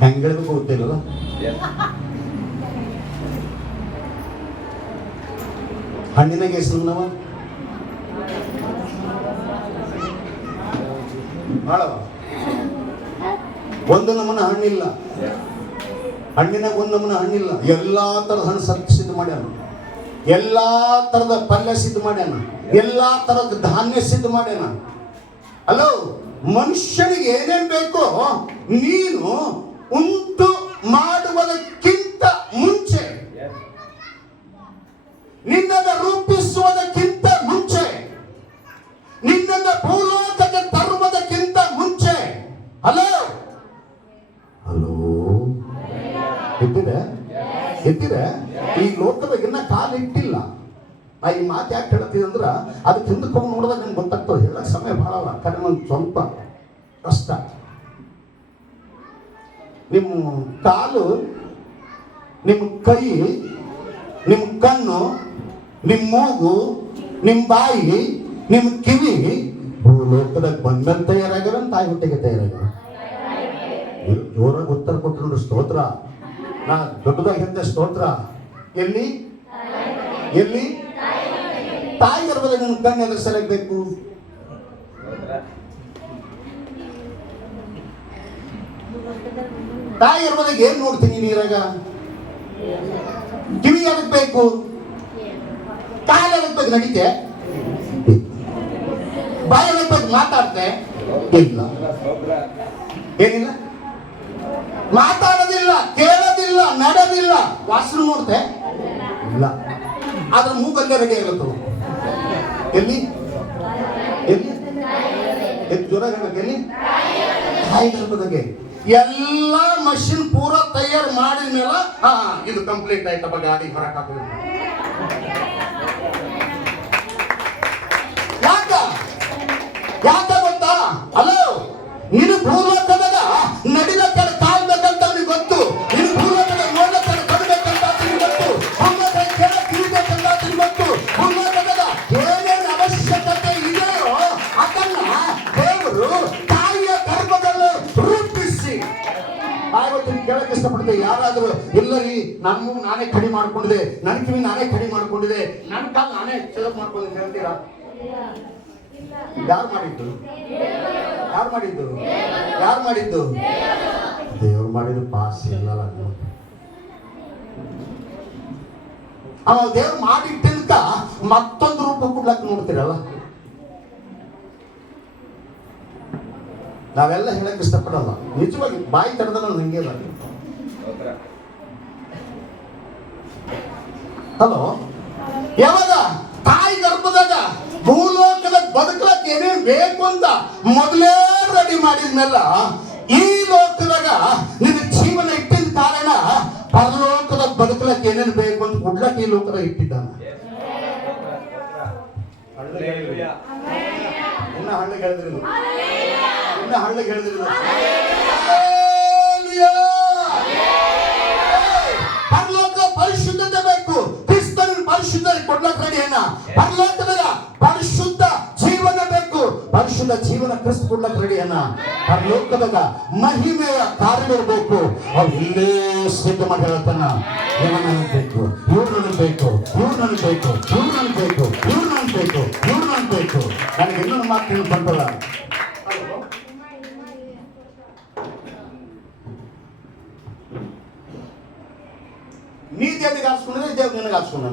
ಹೆಂಗ್ ಹೇಳ್ಬೇಕು ಗೊತ್ತಿಲ್ಲ. ಹಣ್ಣಿನಾಗ ಹೆಸರು ನಮ್ಮ ಬಾಳವ ಒಂದು ನಮೂನ ಹಣ್ಣಿಲ್ಲ, ಹಣ್ಣಿನಾಗ ಒಂದು ನಮೂನ ಹಣ್ಣಿಲ್ಲ. ಎಲ್ಲಾ ತರದ ಹಣ್ಣು ಸಿದ್ಧ ಮಾಡ್ಯಾನ, ಎಲ್ಲಾ ತರದ ಪಲ್ಯ ಸಿದ್ಧ ಮಾಡ್ಯಾನ, ಎಲ್ಲಾ ತರದ ಧಾನ್ಯ ಸಿದ್ಧ ಮಾಡ್ಯಾನ. ಅಲೋ, ಮನುಷ್ಯನಿಗೆ ಏನೇನ್ ಬೇಕೋ ನೀನು ಉಂಟು ಮಾಡುವುದಕ್ಕಿಂತ ಮುಂಚೆ, ನಿನ್ನನ್ನು ರೂಪಿಸುವುದಕ್ಕಿಂತ ಮುಂಚೆ, ನಿನ್ನನ್ನು ಭೂಲೋಕಕ್ಕೆ ತರುವುದಕ್ಕಿಂತ ಮುಂಚೆ. ಹಲೋ ಹಲೋ ಎದ್ದಿರೆ ಈ ಲೋಕದಾಗ ಇನ್ನ ಕಾಲು ಇಟ್ಟಿಲ್ಲ. ನಾ ಈ ಮಾತು ಯಾಕೆ ಹೇಳ್ತೀನಿ ಅಂದ್ರ ಅದಕ್ಕೆ ಹಿಂದಕ್ಕೆ ಹೋಗಿ ನೋಡಿದಾಗ ನಂಗೆ ಗೊತ್ತಾಗ್ತದೆ. ಹೇಳಕ್ ಸಮಯ ಭಾಳ ಅಲ್ಲ, ಕಡಿಮೆ ಒಂದು ಸ್ವಲ್ಪ ಕಷ್ಟ. ನಿಮ್ಮ ಕಾಲು, ನಿಮ್ಮ ಕೈ, ನಿಮ್ಮ ಕಣ್ಣು, ನಿಮ್ಮ ಮೂಗು, ನಿಮ್ಮ ಬಾಯಿ, ನಿಮ್ಮ ಕಿವಿ ಭೂಲೋಕದಾಗ ಬಂದಂತ ತಯಾರಾಗ್ಯಾವ, ತಾಯಿ ಹೊಟ್ಟೆಗೆ ತಯಾರಾಗ್ಯಾವ. ಜೋರಾಗಿ ಉತ್ತರ ಕೊಟ್ಟರು ಸ್ತೋತ್ರ. ನಾ ದೊಡ್ಡದಾಗಿ ಹೇಳ್ತೆ ಸ್ತೋತ್ರ. ಎಲ್ಲಿ ಎಲ್ಲಿ ತಾಯಿ ಗರ್ಭದಾಗ ನನ್ನ ಕಣ್ಣು ಎದುರು ಸರಿಯಾಗಬೇಕು. ತಾಯಿ ಗರ್ಭದಾಗ ಏನ್ ನೋಡ್ತೀನಿ ನೀರಾಗ? ಕಿವಿ ಅದಕ್ಕೆ ಬೇಕು, ಕಾಲು ಅದಕ್ಕೆ ಬೇಕು, ನಡೀತೆ. ಬಾಯಿ ಅದಕ್ಕೆ ಬೇಕು, ಮಾತಾಡ್ತೆ ಇಲ್ಲ, ಏನಿಲ್ಲ, ಮಾತಾಡೋದಿಲ್ಲ, ಕೇಳೋದಿಲ್ಲ, ನಡೆಯೋದಿಲ್ಲ, ವಾಸನೆ ನೋಡ್ತೆ ಇಲ್ಲ. ಆದ್ರೆ ಮೂಗಲ್ಲೇ ರೆಡಿ ಆಗುತ್ತೆ. ಎಲ್ಲಿ ಎಲ್ಲಿ ಜ್ವರ ಹೇಳ್ಬೇಕು. ಎಲ್ಲಿ? ತಾಯಿ ಗರ್ಭದಾಗೆ ಎಲ್ಲ ಮಷಿನ್ ಪೂರ ತಯಾರು ಮಾಡಿದ ಮೇಲೆ ಇದು ಕಂಪ್ಲೀಟ್ ಆಯ್ತಪ್ಪ, ಗಾಡಿ ಹೊರಕ್ ಹಾಕೋದು. ಯಾಕ ಗೊತ್ತಾ? ಹಲೋ, ನೀನು ಭೂಲೋಕದಾಗ ನಡಿಲಕ್ಕ ಕಾಲ್ ಬೇಕಂತ ನಿಮ್ಗೆ ಗೊತ್ತು, ನೀನು ಭೂಲೋಕದಾಗ ನೋಡ್ಲಕ್ಕ ಕಡ್ಬೇಕಂತ ನಿಮ್ಗೆ ಗೊತ್ತು, ಭೂಲೋಕದಾಗ ಕೇಳಕ್ ಕಿವಿಬೇಕಂತ ನಿಮ್ಗೆ ಗೊತ್ತು, ಭೂಲೋಕದಾಗ ಏನೇನು ಅವಶ್ಯಕತೆ ಇದೆಯೋ ಅದನ್ನ ದೇವರು ತಾಯಿಯ ಗರ್ಭದಲ್ಲಿ ರೂಪಿಸಿ. ಇವತ್ತು ಕೇಳಕ್ ಇಷ್ಟಪಡ್ತೇವೆ. ಯಾರಾದ್ರೂ ಇಲ್ಲ ರೀ, ನನ್ನ ನಾನೇ ಕಡಿಮೆ ಮಾಡ್ಕೊಂಡಿದೆ, ನನ್ನ ಕಿವಿ ನಾನೇ ಕಡಿಮೆ ಮಾಡ್ಕೊಂಡಿದೆ, ನನ್ನ ಕಾಲ್ ನಾನೇ ಚೆಲಪ್ ಮಾಡ್ಕೊಂಡಿದ್ದೆ ಹೇಳ್ತೀರಾ? ಯಾರು ಮಾಡಿದ್ದು? ಯಾರು ಮಾಡಿದ್ದು? ಯಾರು ಮಾಡಿದ್ದು? ದೇವ್ರು ಮಾಡಿದ್ದು ಪಾಸ್ ಇಲ್ಲ. ಅವ ದೇವ್ರು ಮಾಡಿಟ್ಟಿದ್ಕ ಮತ್ತೊಂದು ರೂಪ ಕೊಡ್ಲಕ್ ನೋಡ್ತೀರಲ್ಲ. ನಾವೆಲ್ಲ ಹೇಳಕ್ ಇಷ್ಟಪಡಲ್ಲ, ನಿಜವಾಗಿ ಬಾಯಿ ತೆರೆದ ನಂಗೆ. ಹಲೋ, ಯಾವಾಗ ತಾಯಿ ಗರ್ಭದಾಗ ಭೂಲೋಕದ ಬದುಕಲಕ್ಕೆ ಏನೇನು ಬೇಕು ಅಂತ ಮೊದಲೇ ರೆಡಿ ಮಾಡಿದ್ಮೇಲ ಈ ಲೋಕದಾಗ ನಿನ್ನ ಜೀವನ ಇಟ್ಟಿದ ಕಾರಣ ಪರಲೋಕದ ಬದುಕಲಕ್ಕೆ ಏನೇನು ಬೇಕು ಅಂತ ಕೊಡ್ಲಕ್ಕೆ ಈ ಲೋಕದಾಗ ಇಟ್ಟಿದ್ದಾನೆ. ಇನ್ನ ಹಳ್ಳಿಗೆ ಹೇಳಿದ್ರು, ಇನ್ನ ಹಳ್ಳಿಗೆ ಹೇಳಿದ್ರು. ಪರಲೋಕ ಪರಿಶುದ್ಧತೆ ಬೇಕು, ಕ್ರಿಸ್ತನ ಪರಿಶುದ್ಧತೆ ಕೊಡ್ಲಕ್ಕೆ ರೆಡಿ ಅನ್ನ. ಪರಲೋಕದಾಗ ಪರಿಶುದ್ಧ ಜೀವನ ಬೇಕು, ಪರಿಶುದ್ಧ ಜೀವನ ಕ್ರಿಸ್ತ ಕೊಡ್ಲಕ್ಕೆ ರೆಡಿ ಅನ್ನ. ಪರಲೋಕದಾಗ ಮಹಿಮೆಯ ಕಾರ್ಯಗಳು ಬೇಕು, ಅವ್ರು ಇಲ್ಲೇ ಸಿದ್ಧ ಮಾಡಿ ಹೇಳ್ತಾನ. ಇವ್ರು ನನಗೆ ಬೇಕು, ಇವ್ರು ನನಗೆ ಬೇಕು, ಇವ್ರು ನನಗೆ ಬೇಕು, ಇವ್ರು ನನಗೆ ಬೇಕು, ಇವ್ರು ನನಗೆ ಬೇಕು, ಇವ್ರು ನನಗೆ ಬೇಕು. ನನಗೆ ಇನ್ನೊಂದು ಮಾತು ತಿಳ್ಕೊಂಡಲ್ಲ, ನೀ ದೇವರಿಗೆ ಹಾಕ್ಸ್ಕೊಂಡಿದ್ರೆ ದೇವ್ರು ನಿನಗೆ ಹಾಕ್ಸ್ಕೊಂಡ.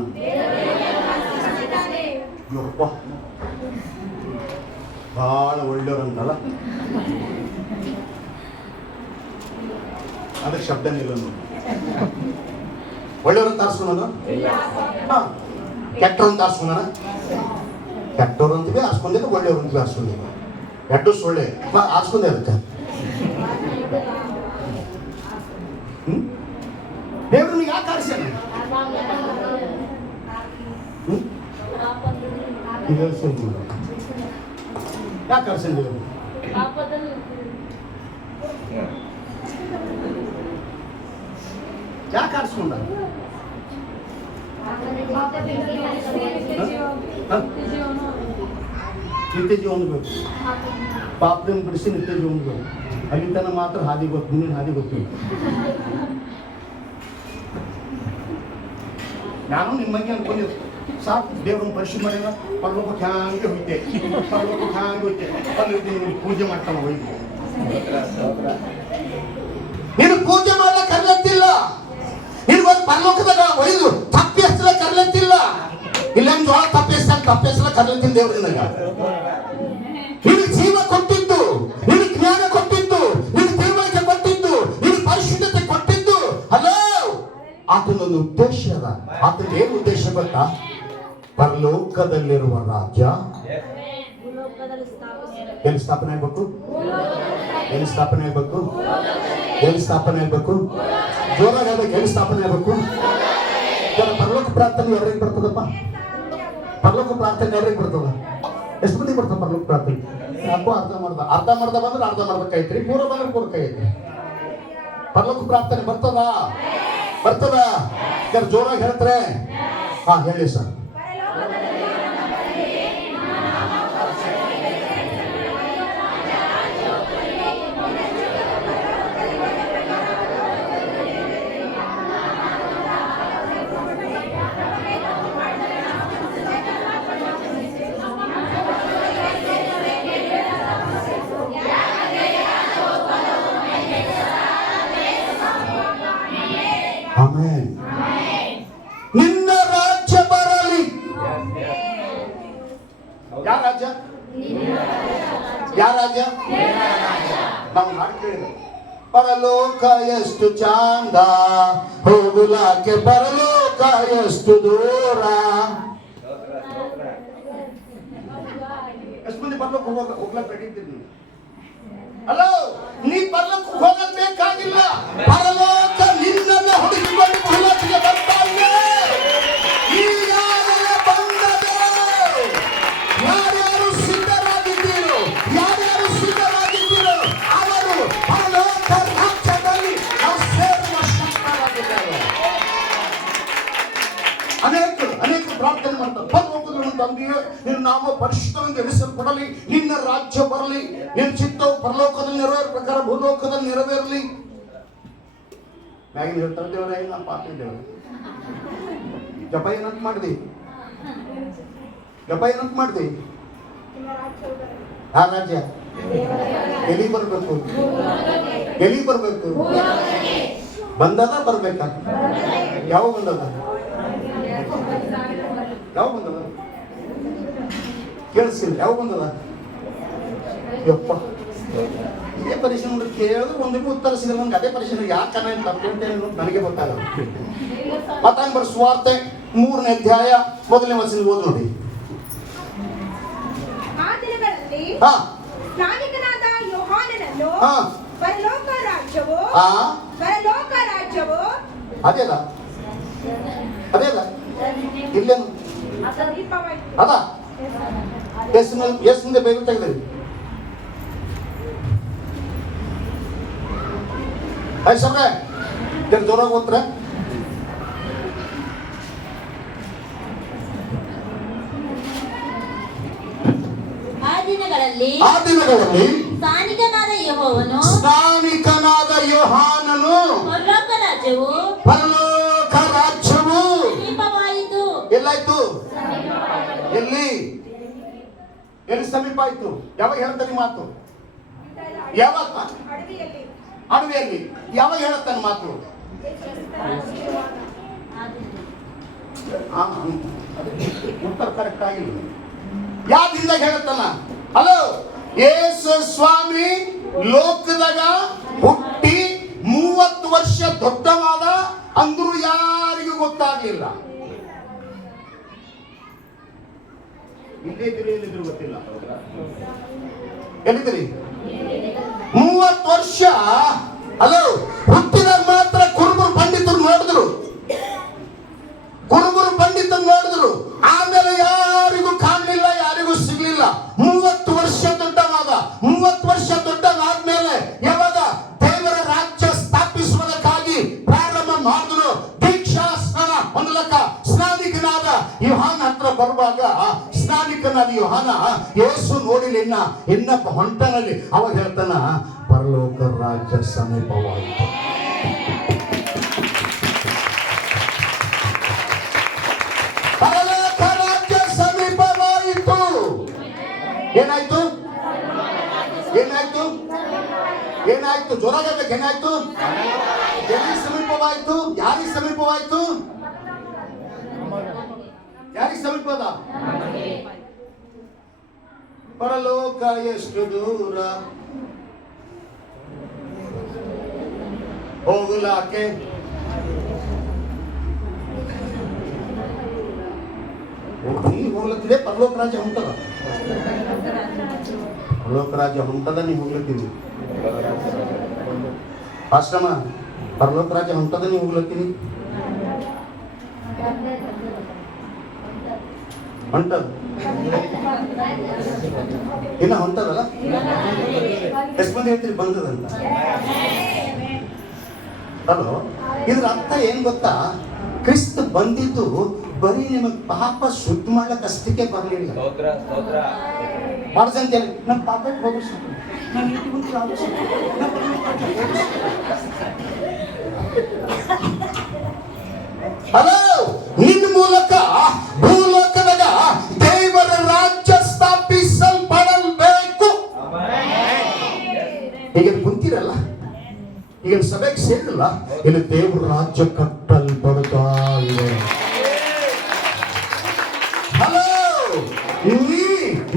ಬಹಳ ಒಳ್ಳೆಯವ್ರಂತಲ್ಲ, ಅದಕ್ಕೆ ಶಬ್ದ ನಿಲ್ಲನು. ಒಳ್ಳೆಯವ್ರಂತ ಹಾರಿಸ್ಕೊಂಡ, ಕೆಟ್ಟವ್ರಂತ ಹಾರಿಸ್ಕೊಂಡ. ಕೆಟ್ಟವ್ರಂತಿಗೆ ಹಾರಿಸ್ಕೊಂಡಿದ್ದು, ಒಳ್ಳೆಯವ್ರಂತಿಗೆ ಹಾರಿಸ್ಕೊಂಡಿದ್ದು, ಎರಡು ಸೊಳ್ಳೆ ಹಾರಿಸ್ಕೊಂಡೆ. ಅದಕ್ಕೆ ದೇವ್ರು ನಿಮಗೆ ಯಾಕೆ ಹಾರಿಸ್ಯಾನ? ಯಾಕೆ ಹಾರಿಸ್ಯಾನ ದೇವ್ರು? ಯಾಕೆ ಆರಿಸ್ಕೊಂಡ? ನಿತ್ಯ ಜೀವನ ಬೇಕು. ಪಾಪದಿಂದ ಬಿಡಿಸಿ ನಿತ್ಯ ಜೀವನ ಬೇಕು. ಅಲ್ಲಿ ತನಕ ಮಾತ್ರ ಹಾದಿ ಗೊತ್ತು, ಮುಂದಿನ ಹಾದಿ ಗೊತ್ತಿಲ್ಲ. ನಾನು ನಿಮ್ಮಂಗೆ ಅನ್ಕೊಂಡಿದ್ದೆ, ಸಾಕು ದೇವ್ರನ್ನ ಪರಿಶೀಲನೆ ಮಾಡಿಲ್ಲ, ಪರಲೋಕಕ್ಕೆ ಹ್ಯಾಂಗೆ ಹೋಯ್ತೆ, ಪರಲೋಕಕ್ಕೆ ಹ್ಯಾಂಗೆ ಹೋಯ್ತೆ, ಅಲ್ಲಿ ಪೂಜೆ ಮಾಡ್ತಾನೆ ಹೋಯ್ತು. ನೀನು ಪೂಜೆ ಮಾಡ್ಲಿಕ್ಕೆ ಕರ್ಲತ್ತಿಲ್ಲ, ನೀನು ಒಂದು ಪರಲೋಕದಾಗ ಒಯ್ದು ತಪ್ಪಿ ಎಷ್ಟಲ್ಲ ಕರ್ಲತ್ತಿಲ್ಲ. ಇಲ್ಲ ಜೋಳ ತಪ್ಪಿ ಎಷ್ಟಲ್ಲ ಕರ್ಲತ್ತಿಲ್ಲ ದೇವ್ರ ನಿನಗ. ನಿನಗೆ ಜೀವ ಕೊಟ್ಟಿದ್ದು, ನಿನಗೆ ಜ್ಞಾನ ಕೊಟ್ಟಿದ್ದು, ನಿನಗೆ ತಿಳುವಳಿಕೆ ಕೊಟ್ಟಿದ್ದು, ನಿನಗೆ ಪರಿಶುದ್ಧತೆ ಕೊಟ್ಟಿದ್ದು ಅಲ್ಲ. ಆತನೊಂದು ಉದ್ದೇಶ ಅದ. ಆತನ ಏನು ಉದ್ದೇಶ ಗೊತ್ತಾ? ಪರಲೋಕದಲ್ಲಿರುವ ರಾಜ್ಯ ಎಲ್ಲಿ ಸ್ಥಾಪನೆ ಆಗ್ಬೇಕು? ಎಲ್ಲಿ ಸ್ಥಾಪನೆ ಆಗ್ಬೇಕು? ಎಲ್ಲಿ ಸ್ಥಾಪನೆ ಆಗ್ಬೇಕು? ಜೋರಾಗಿ ಆಗ್ಬೇಕು. ಎಲ್ಲಿ ಸ್ಥಾಪನೆ ಆಗ್ಬೇಕು? ಪರಲೋಕ ಪ್ರಾರ್ಥನೆ ಯಾರಿಗೆ ಬರ್ತದಪ್ಪ? ಪರಲೋಕ ಪ್ರಾರ್ಥನೆ ಯಾರಿಗೆ ಬರ್ತದ? ಎಷ್ಟು ಮಂದಿ ಬರ್ತದೆ ಪರಲೋಕ ಪ್ರಾರ್ಥನೆ? ಯಾಕೋ ಅರ್ಧ ಬಂದ್ರೆ ಅರ್ಧ ಕೈತ್ರಿ, ಪೂರ ಬಂದ್ರೆ ಪೂರ ಕೈ ಐತ್ರಿ. ಪರಲೋಕ ಪ್ರಾರ್ಥನೆ ಬರ್ತದ? ಜೋರಾಗಿ ಹೇಳ್ತಾರೆ. ಹಾ ಹೇಳಿ ಸರ್. ಆಮೆನ್. ನಿನ್ನ ರಾಜ್ಯ ಬರಲಿ. ಯಾವ ರಾಜ್ಯ? ಯಾವ ರಾಜ್ಯ? ನಾವು ಹಾಡು ಕೇಳಿದ ಪರಲೋಕ ಎಷ್ಟು ಚಂದ, ಹೋಗುಲಾಕೆ ಪರಲೋಕ ಎಷ್ಟು ದೂರ. ಎಷ್ಟು ಮಂದಿ ಪರಲೋಕ ಹೋಗ್ಲಕ್ಕೆ ರೆಡಿದ್ದೀರಿ ನೀವು? ಹಲೋ, ನೀ ಪರಲೋಕ ಹೋಗಕ್ ಬೇಕಾಗಿಲ್ಲ. ಪರಲೋಕ ನಿನ್ನನ್ನು ಹುಡುಕಿಕೊಂಡು ಭೂಲೋಕಕ್ಕೆ ಬರ್ತಾ ಇದೆ. ಈಗಾಗಲೇ ಬಂದದೆ. ಯಾರ್ಯಾರು ಸಿದ್ಧರಾಗಿದ್ದೀರೋ ಅವರು ಪರಲೋಕ ರಾಜ್ಯದಲ್ಲಿ ನಾವು ಸೇರುವ ಶಕ್ತರಾಗಿದ್ದಾರೆ. ಅನೇಕ ಪ್ರಾರ್ಥನೆ ಮಾಡ್ತಾರೆ. ಪರಲೋಕದಲ್ಲಿ ತಂದೆಯೇ, ನಿನ್ನ ನಾಮ ಪರಿಶುದ್ಧವೆಂದು ಎಣಿಸಲ್ಪಡಲಿ, ನಿನ್ನ ರಾಜ್ಯ ಬರಲಿ, ನಿನ್ನ ಚಿತ್ತವು ಪರಲೋಕದಲ್ಲಿ ನೆರವೇರ ಪ್ರಕಾರ ಭೂಲೋಕದಲ್ಲಿ ನೆರವೇರಲಿ. ಮ್ಯಾಗಿನ ಹೇಳ್ತಾರೆ ದೇವರೇ, ನಾವು ಪಾಪ ಇದ್ದೇವೆ. ಜಪ ಏನಂತ ಮಾಡಿದಿ? ಆ ರಾಜ್ಯ ಎಲ್ಲಿ ಬರ್ಬೇಕು? ಬಂದದ ಬರ್ಬೇಕಾ? ಯಾವ ಬಂದದ? ಕೇಳಿಸಿಲ್ಲ. ಯಾವ ಬಂದದ? ಯಪ್ಪ, ಇದೇ ಪರಿಶೀಲನೆ ಕೇಳಿದ್ರೆ ಒಂದಿಗೂ ಉತ್ತರ ಸಿಗಲ್ಲ. ನಂಗೆ ಅದೇ ಪರಿಶೀಲನೆ ಯಾಕೆ ತಪ್ಪೇನು ನನಗೆ ಗೊತ್ತಾಗಲ್ಲ. ಮತ್ತಾಂಗ್ ಬರ್ ಸುವಾರ್ತೆ 3ನೇ ಅಧ್ಯಾಯ 1ನೇ ವಚನ ಓದಿ ನೋಡಿ. ಆ ದಿನಗಳಲ್ಲಿ ಸ್ನಾನಿಕನಾದ ಯೋಹಾನನನ್ನು ಪರಲೋಕ ರಾಜ್ಯವು ಅದೇಲ್ಲ ಇಲ್ಲೇನು ಅದ ಎಷ್ಟು ಮುಂದೆ ಬೈಬಲ್ ತೆಗೆದ್ರಿ? ಐಶ್ವರ್ಯ ಜೋರಾಗಿ ಓದ್ತಾರೆ. ಆ ದಿನಗಳಲ್ಲಿ ಸ್ನಾನಿಕನಾದ ಯೋಹಾನನು ಪರಲೋಕ ರಾಜ್ಯವು ಸಮೀಪವಾಯಿತು. ಎಲ್ಲಾಯ್ತು? ಎಲ್ಲಿ ಸಮೀಪ ಆಯ್ತು? ಯಾವಾಗ ಹೇಳ್ತಾನೆ ಮಾತು? ಯಾವಾಗ? ಅಡವಿಯಲ್ಲಿ. ಯಾವಾಗ ಹೇಳುತ್ತಾನೆ ಮಾತು? ಉತ್ತರ ಕರೆಕ್ಟ್ ಆಗಿಲ್ಲ. ಯಾವ್ದಿಂದ ಹೇಳುತ್ತಾನ? ಹಲೋ, ಯೇಸು ಸ್ವಾಮಿ ಲೋಕದಾಗ ಹುಟ್ಟಿ 30 ವರ್ಷ ದೊಡ್ಡವಾದ ಅಂದ್ರೂ ಯಾರಿಗೂ ಗೊತ್ತಾಗ್ಲಿಲ್ಲ. ಎಲ್ಲಿದ್ರು ಗೊತ್ತಿಲ್ಲ. ಎಲ್ಲಿದ್ರಿ? 30 ವರ್ಷ. ಹಲೋ, ಹುಟ್ಟಿದಾಗ ಮಾತ್ರ ಕುರುಬರು ಪಂಡಿತರು ನೋಡಿದ್ರು. ಆಮೇಲೆ ಯಾರಿಗೂ ಕಾಣಲಿಲ್ಲ, ಯಾರಿಗೂ ಸಿಗ್ಲಿಲ್ಲ. 30 ವರ್ಷ ದೊಡ್ಡವಾದ್ಮೇಲೆ ಯಾವಾಗ ದೇವರ ರಾಜ್ಯ ಸ್ಥಾಪಿಸುವುದಕ್ಕಾಗಿ ಪ್ರಾರಂಭ ಮಾಡಿದ್ರು, ಯೋಹಾನ ಹತ್ರ ಬರುವಾಗ ಸ್ನಾನಿಕನಾದ ಯೋಹಾನ ಯೇಸು ನೋಡಿಲ್ಲ, ಇನ್ನೊಬ್ಬ ಹೊಂಟನಲ್ಲಿ ಅವಾಗ ಹೇಳ್ತಾನ, ಪರಲೋಕ ರಾಜ್ಯ ಸಮೀಪವಾಯಿತು. ಪರಲೋಕ ರಾಜ್ಯ ಸಮೀಪವಾಯಿತು. ಏನಾಯ್ತು? ಏನಾಯ್ತು? ಏನಾಯ್ತು? ಜೋರಾಗಬೇಕು. ಏನಾಯ್ತು? ಎಲ್ಲಿ ಸಮೀಪವಾಯ್ತು? ಯಾರಿಗೆ ಸಮೀಪವಾಯ್ತು? ಯಾರಿಗೆ ಸಮೀಪದ? ಪರಲೋಕ ಎಷ್ಟು ದೂರ ಹೋಗಲಾಕೆ ನೀ ಹೋಗ್ಲತ್ತಿದೆ. ಪರಲೋಕ ರಾಜ್ಯ ಹೊಂಟದ. ಪರಲೋಕ ರಾಜ್ಯ ಹೊಂಟದ. ನೀ ಹೋಗ್ಲತ್ತೀನಿ ಆಶ್ರಮ. ಪರಲೋಕ ರಾಜ್ಯ ಹೊಂಟದ. ನೀ ಹೋಗ್ಲತ್ತೀನಿ ಹೊಂಟದ. ಇನ್ನ ಹೊಂಟದಲ್ಲ. ಎಷ್ಟು ಮಂದಿ ಹೇಳ್ತೀರಿ ಬಂದದಂತ? ಅಲೋ, ಇದ್ರ ಅರ್ಥ ಏನ್ ಗೊತ್ತಾ? ಕ್ರಿಸ್ತ ಬಂದಿದ್ದು ಬರೀ ನಿಮಗೆ ಪಾಪ ಶುದ್ಧ ಮಾಡ್ಲಕ್ ಅಷ್ಟಕ್ಕೆ ಬರಲಿಲ್ಲ. ಮಾಡ್ಸಂತೇಳಿ ನಮ್ಮ ಪಾಪಕ್ಕೆ ಹೋಗಿಸ್ ಹಲೋ, ನಿನ್ನ ಮೂಲಕ ಭೂಲೋಕದಾಗ ದೇವರ ರಾಜ್ಯ ಸ್ಥಾಪಿಸಲ್ಪಡಬೇಕು. ಈಗ ಕುಂತಿರಲ್ಲ, ಈಗ ಸಭೆಗೆ ಸೇರಿಲ್ಲ, ಇಲ್ಲಿ ದೇವರ ರಾಜ್ಯ ಕಟ್ಟಲ್ಪಡ್ತಾ ಇದೆ. ಹಲೋ,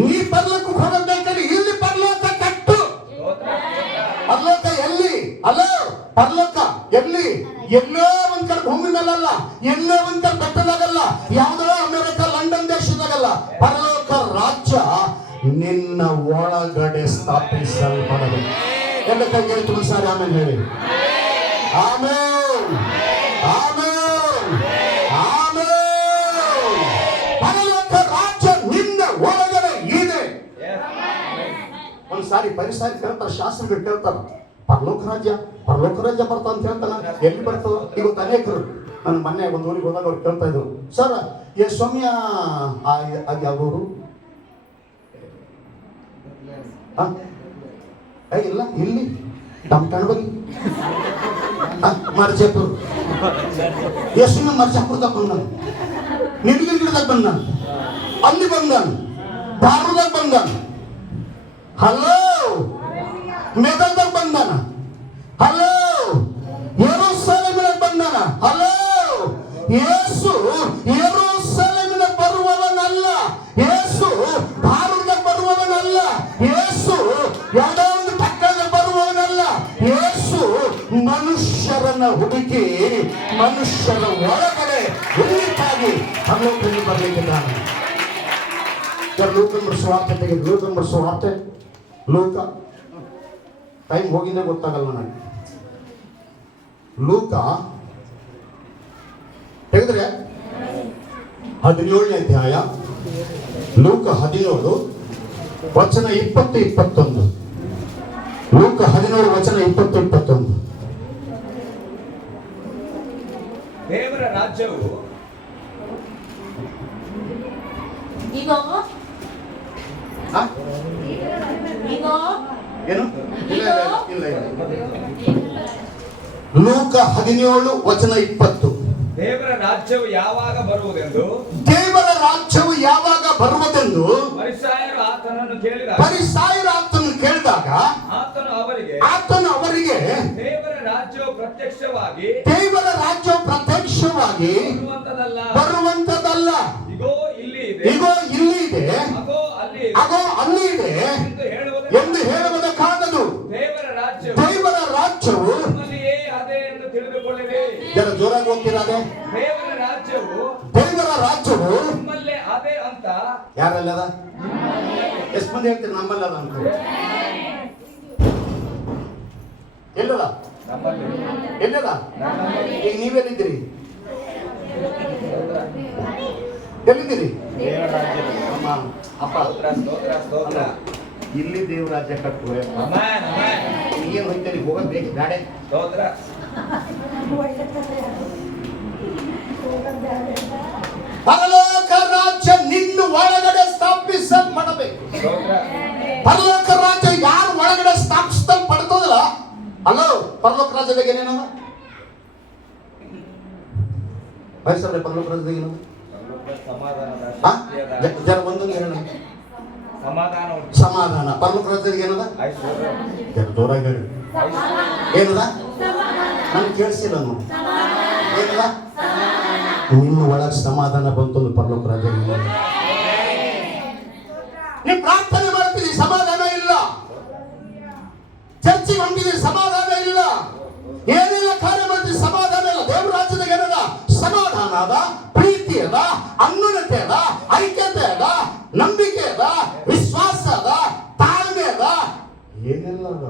ನೀ ಪರಲೋಕಕ್ಕೆ ಹೋಗಬೇಕಾದ್ರೆ ಇಲ್ಲಿ ಪರಲೋಕ ಕಟ್ಟು. ಪರಲೋಕ ಎಲ್ಲಿ? ಅಲೋ, ಪರಲೋಕ ಎಲ್ಲಿ? ಎಲ್ಲೋ ಒಂದ್ ಕಡೆ ಭೂಮಿ ಮೇಲಲ್ಲ, ಎಲ್ಲೋ ಒಂದ್ ಕಡೆ ಬೆಟ್ಟದಾಗಲ್ಲ, ಯಾವುದೋ ಅಮೆರಿಕ ಲಂಡನ್ ದೇಶದಾಗಲ್ಲ. ಪರಲೋಕ ರಾಜ್ಯ ನಿನ್ನ ಒಳಗಡೆ ಸ್ಥಾಪಿಸಲ್ಪಡಬೇಕು. ಎಲ್ಲ ಕೈ ಹೇಳ್ತು ಸಾರಿ. ಆಮೇಲೆ ಹೇಳಿ ಆಮೇಲೆ ಆಮೇಲೆ ಆಮೇಲೆ. ಪರಲೋಕ ರಾಜ್ಯ ನಿನ್ನ ಒಳಗಡೆ ಇದೆ. ಒಂದ್ಸಾರಿ ಪರಿಸಾರಿ ಕೇಳ್ತಾರ, ಶಾಸ್ತ್ರಗಳು ಕೇಳ್ತಾರ, ಪರಲೋಕ ರಾಜ್ಯ ಬರ್ತಾವ ಅಂತ ಹೇಳ್ತಾನ. ಎಲ್ಲಿ ಬರ್ತದ? ಇವತ್ತು ಅನೇಕರು ನನ್ನ ಮೊನ್ನೆ ಒಂದು ಊರಿಗೆ ಹೋದಾಗ ಅವ್ರು ಕೇಳ್ತಾ ಇದ್ರು, ಸರ್ ಏ ಸೌಮ್ಯ ಅದು ಯಾವ್ದೂರು? ಇಲ್ಲ, ಇಲ್ಲಿ ನಮ್ಮ ಕಣ್ಬಗಿ ಮರ್ಜಾಪುರ. ಎಷ್ಟು ಮರ್ಜಾಪುರದಾಗ ಬಂದಾನ, ನಿಡ್ಗಿರ್ಗಿಡ್ದಾಗ ಬಂದಾನ, ಅಲ್ಲಿ ಬಂದಾನ, ಧಾರವಾಡದಾಗ ಬಂದಾನ, ಹಲೋ ಮೆದಲ್ದಾಗ ಬಂದಾನ, ಹಲೋ ಯೆರೂಸಲೇಮಿನಾಗ ಬಂದಾನ. ಹಲೋ, ಯೇಸು ಯೆರೂಸಲೇಮಿನ ಬರುವವನಲ್ಲ, ಯೇಸು ಧಾರವಾಡದಾಗ ಬರುವವನಲ್ಲ, ಯೇಸು ಯಾವುದೋ ಒಂದು ಪಕ್ಕದ ಬರುವವನಲ್ಲ. ಯೇಸು ಮನುಷ್ಯರನ್ನ ಹುಡುಕಿ ಮನುಷ್ಯರ ಒಳಗಡೆ ಉಳಿತಾಗಿ ಪರಲೋಕದಲ್ಲಿ ಬರಲಿಕ್ಕಿದ್ದಾನೆ. ಲೋಕ ಸ್ವಾರ್ಥ ತೆಗೆದು ಲೋಕ ಸ್ವಾರ್ಥ ಲೋಕ ಟೈಮ್ ಹೋಗಿದ್ರೆ ಗೊತ್ತಾಗಲ್ಲ ನನಗೆ. ಲೂಕ ತೆಗೆದ್ರೆ 17ನೇ ಅಧ್ಯಾಯ, ಲೂಕ 17 ವಚನ 20-21. ಲೂಕ 17 ವಚನ 20-21. ದೇವರ ರಾಜ್ಯವು ಇಗೋ ಇಗೋ ಏನು? ಲೂಕ 17 ವಚನ 20. ದೇವರ ರಾಜ್ಯವು ಯಾವಾಗ ಬರುವುದೆಂದು ಫರಿಸಾಯರು ಆತನನ್ನು ಕೇಳಿದಾಗ ಆತನು ಅವರಿಗೆ ದೇವರ ರಾಜ್ಯವು ಪ್ರತ್ಯಕ್ಷವಾಗಿ ಬರುವಂತದಲ್ಲ, ಇಗೋ ಇಲ್ಲಿ ಇದೆ, ಅಗೋ ಅಲ್ಲಿ ಇದೆ ಎಂದು ಹೇಳುವುದಕ್ಕಾಗದು. ದೇವರ ರಾಜ್ಯವು ಅದೇ ಎಂದು ತಿಳಿದುಕೊಳ್ಳಿರಿ. ಜನ ಜೋರಾಗಿ ಹೋಗ್ತಿರಾದೆ. ದೇವರ ರಾಜ್ಯವು ನಮ್ಮಲ್ಲೇ ಅದೇ ಅಂತ. ಯಾರಲ್ಲದ? ಎಷ್ಟು ಮಂದಿ ಹೇಳ್ತೀರಿ ನಮ್ಮಲ್ಲದ ಅಂತ? ಎಲ್ಲದ? ಈಗ ನೀವೆಲ್ಲಿದ್ದೀರಿ? ಎಲ್ಲಿದ್ದೀರಿ? ಅಪ್ಪ ಇಲ್ಲಿ ದೇವ್ರ ರಾಜ್ಯ ಕಟ್ಟುವ ಏನು ಹೋಗ್ತೀರಿ? ಹೋಗೋದು ಬೇಕು ಗಾಡೆ. ಪರಲೋಕ ಸ್ಥಾಪಿಸಲ್ಪಡಬೇಕು. ಪರಲೋಕ ರಾಜ್ಯ ಯಾರು ಒಳಗಡೆ ಸ್ಥಾಪಿಸಲ್ಪಡ್ತದಲ್ಲ, ಅಲ್ಲೋ ಪರಲೋಕ ರಾಜ್ಯದಾಗ ಏನೇನದ ಬಯಸ್ರೆ ಪರಲೋಕ ರಾಜ್ಯದಾಗ ಏನದ ಜರ ಒಂದೊಂದು ಹೇಳ. ಸಮಾಧಾನ. ಪರಲೋಕ ರಾಜ್ಯದಾಗ ಏನದ ಜರ ಜೋರಾಗಿ ಹೇಳಿ. ಏನದ ನನ್ಗೆ ಕೇಳಿಸಿಲ್ಲ ನೋಡಿ. ಏನದ ನಿಮ್ಮ ಒಳಗೆ ಸಮಾಧಾನ ಬಂತು ಪರಲೋಕ ರಾಜ್ಯ. ನೀವು ಪ್ರಾರ್ಥನೆ ಮಾಡ್ತೀರಿ ಸಮಾಧಾನ ಇಲ್ಲ, ಚರ್ಚಿಗೆ ಹೊಂಟಿದ್ದೀರಿ ಸಮಾಧಾನ ಇಲ್ಲ, ಏನೆಲ್ಲ ಕಾರ್ಯ ಮಾಡ್ತೀರಿ ಸಮಾಧಾನ ಇಲ್ಲ. ದೇವ್ರ ರಾಜ್ಯದಾಗ ಏನದ ಸಮಾಧಾನ ಅದ, ಪ್ರೀತಿ ಅದ, ಅನ್ಯೋನ್ಯತೆ ಅದ, ಐಕ್ಯತೆ ಅದ, ನಂಬಿಕೆ ಅದ, ವಿಶ್ವಾಸ ಅದ, ತಾಳ್ಮೆ ಅದ, ಏನೆಲ್ಲ ಅದ.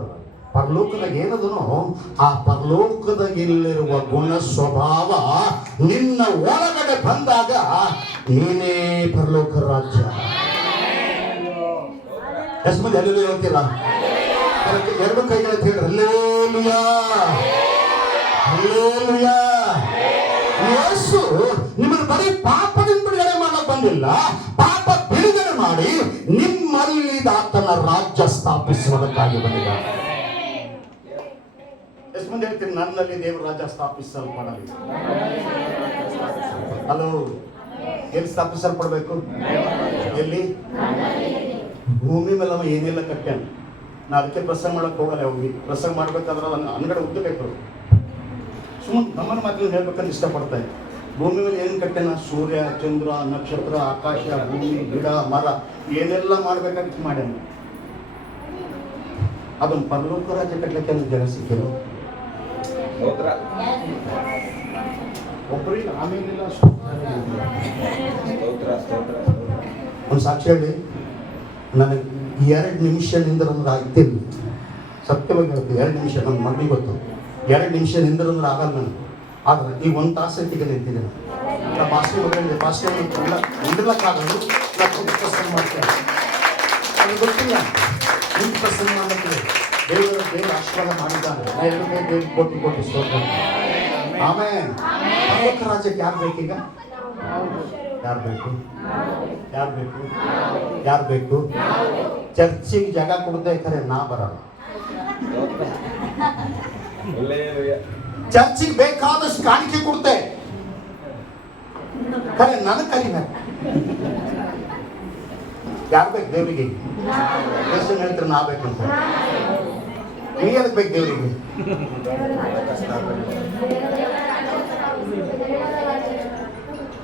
ಪರಲೋಕದಾಗ ಏನದನೋ ಆ ಪರಲೋಕದಾಗ ಇಲ್ಲಿರುವ ಗುಣ ಸ್ವಭಾವ ನಿನ್ನ ಒಳಗಡೆ ಬಂದಾಗ ನೀನೇ ಪರಲೋಕ ರಾಜ್ಯ. ಎಷ್ಟು ಮಂದಿ ಅಲ್ಲೆಲ್ಲೂ ಹೇಳ್ತಿಲ್ಲ? ಎರಡು ಕೈಗಳ ಹೇಳಿ ಹಲ್ಲೆಲೂಯಾ, ಹಲ್ಲೆಲೂಯಾ. ಯೇಸು ನಿಮ್ಮನ್ನು ಬರೀ ಪಾಪದಿಂದ ಬಿಡುಗಡೆ ಮಾಡಕ್ ಬಂದಿಲ್ಲ, ಪಾಪ ಬಿಡುಗಡೆ ಮಾಡಿ ನಿಮ್ಮಲ್ಲಿ ಆತನ ರಾಜ್ಯ ಸ್ಥಾಪಿಸುವುದಕ್ಕಾಗಿ ಬಂದಿದ್ದಾರೆ. ಎಷ್ಟು ಮಂದಿ ಹೇಳ್ತೀನಿ ನನ್ನಲ್ಲಿ ದೇವರ ರಾಜ್ಯ ಸ್ಥಾಪಿಸಲ್ಪಡಲಿ? ಹಲೋ, ಎಲ್ಲಿ ಸ್ಥಾಪಿಸಲ್ಪಡಬೇಕು? ಎಲ್ಲಿ? ಭೂಮಿ ಮೇಲೆ ಅವ ಏನೆಲ್ಲ ಕಟ್ಟ್ಯಾನ. ನಾ ಅದಕ್ಕೆ ಪ್ರಸಂಗ ಮಾಡಕ್ ಹೋಗಲ್ಲ. ಹೋಗಿ ಪ್ರಸಂಗ ಮಾಡ್ಬೇಕಾದ್ರೆ ಅಂಗಡಿ ಉದ್ದಬೇಕು. ಸುಮ್ಮನೆ ನಮ್ಮನ್ನ ಮಾತ್ರ ಹೇಳ್ಬೇಕಂತ ಇಷ್ಟಪಡ್ತಾರೆ. ಭೂಮಿ ಮೇಲೆ ಏನು ಕಟ್ಟ್ಯಾನ? ಸೂರ್ಯ, ಚಂದ್ರ, ನಕ್ಷತ್ರ, ಆಕಾಶ, ಭೂಮಿ, ಗಿಡ, ಮರ ಏನೆಲ್ಲ ಮಾಡ್ಬೇಕಂತ ಮಾಡ್ಯಾನ. ಅದೊಂದು ಪರಲೋಕ ರಾಜ್ಯ ಕಟ್ಲಿಕ್ಕೆ ಜನ ಸಿಕ್ಕಿಲ್ಲ. ಒಬ್ಬರಿಗೆ ಆಮೇಲಿಲ್ಲ. ಒಂದು ಸಾಕ್ಷಿ ಹೇಳಿ, ನನಗೆ 2 ನಿಮಿಷ ನಿಂದ್ರಂದ್ರೆ ಆಗ್ತಿಲ್ಲ. ಸತ್ಯವಾಗಿ ಹೇಳ್ತೀವಿ, 2 ನಿಮಿಷ ನನ್ನ ಮಗನಿಗೆ ಗೊತ್ತು. 2 ನಿಮಿಷ ನಿಂದ್ರಂದ್ರೆ ಆಗಲ್ಲ ನನಗೆ. ಆದ್ರೆ ಈಗ 1 ತಾಸು ಹೊತ್ತಿಗೆ ನಿಂತಿದ್ದೆ ನಾನು. ಭಾಷೆ ಮಗನಿಗೆ ಭಾಷೆ ನಿಂದಿರ್ಲಕ್ಕಾಗಲ್ಲ. ಪ್ರಸನ್ನ ಮಾಡ್ತೇನೆ, ಅದು ಗೊತ್ತಿಲ್ಲ. ನಿಂತು ಪ್ರಸನ್ನ ಮಾಡಕ್ಕೆ ದೇವರ ಆಶೀರ್ವಾದ ಮಾಡಿದ್ದಾನೆ. ನಾ ಎಲ್ಲರಿಗೂ ದೇವ್ರ ಕೋಟಿ ಸ್ತೋತ್ರ. ಆಮೇಲೆ ಪರಲೋಕ ರಾಜ್ಯಕ್ಕೆ ಯಾರು ಬೇಕೀಗ? ಯಾರು ಬೇಕು? ಯಾರು ಬೇಕು? ಯಾರು ಬೇಕು? ಚರ್ಚಿಗೆ ಜಾಗ ಕೊಡದೆ ಖರೆ ನಾ ಬರಲ್ಲ. ಚರ್ಚಿಗೆ ಬೇಕಾದಷ್ಟು ಕಾಣಿಕೆ ಕೊಡ್ತೆ ಖರೆ ನನಗೆ ಕರಿಬೇಕು. ಯಾರು ಬೇಕು ದೇವರಿಗೆ? ಎಷ್ಟು ಹೇಳ್ತಾರೆ ನಾ ಬೇಕಂತ. ನೀ ಅದಕ್ಕೆ ಬೇಕು ದೇವರಿಗೆ?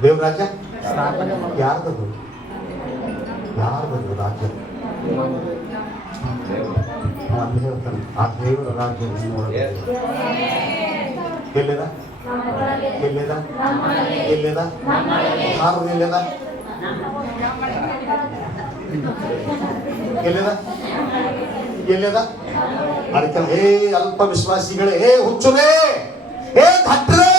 ದೇವ್ರ ರಾಜ್ಯ ಯಾರ್ದದು? ಯಾರ್ದದು ರಾಜ್ಯ? ಅಲ್ಲಿ ಹೇಳ್ತಾನೆ ಆ ದೇವರ ರಾಜ್ಯ ಎಲ್ಲಿದ? ಎಲ್ಲಿದ? ಎಲ್ಲಿದ? ಯಾರು ಎಲ್ಲಿದ? ಎಲ್ಲಿದ? ಎಲ್ಲಿದ? ಅದಕ್ಕೆ ಹೇ ಅಲ್ಪ ವಿಶ್ವಾಸಿಗಳೇ, ಹೇ ಹುಚ್ಚುರೇ, ಹೇ ಘಟ್ರೇ,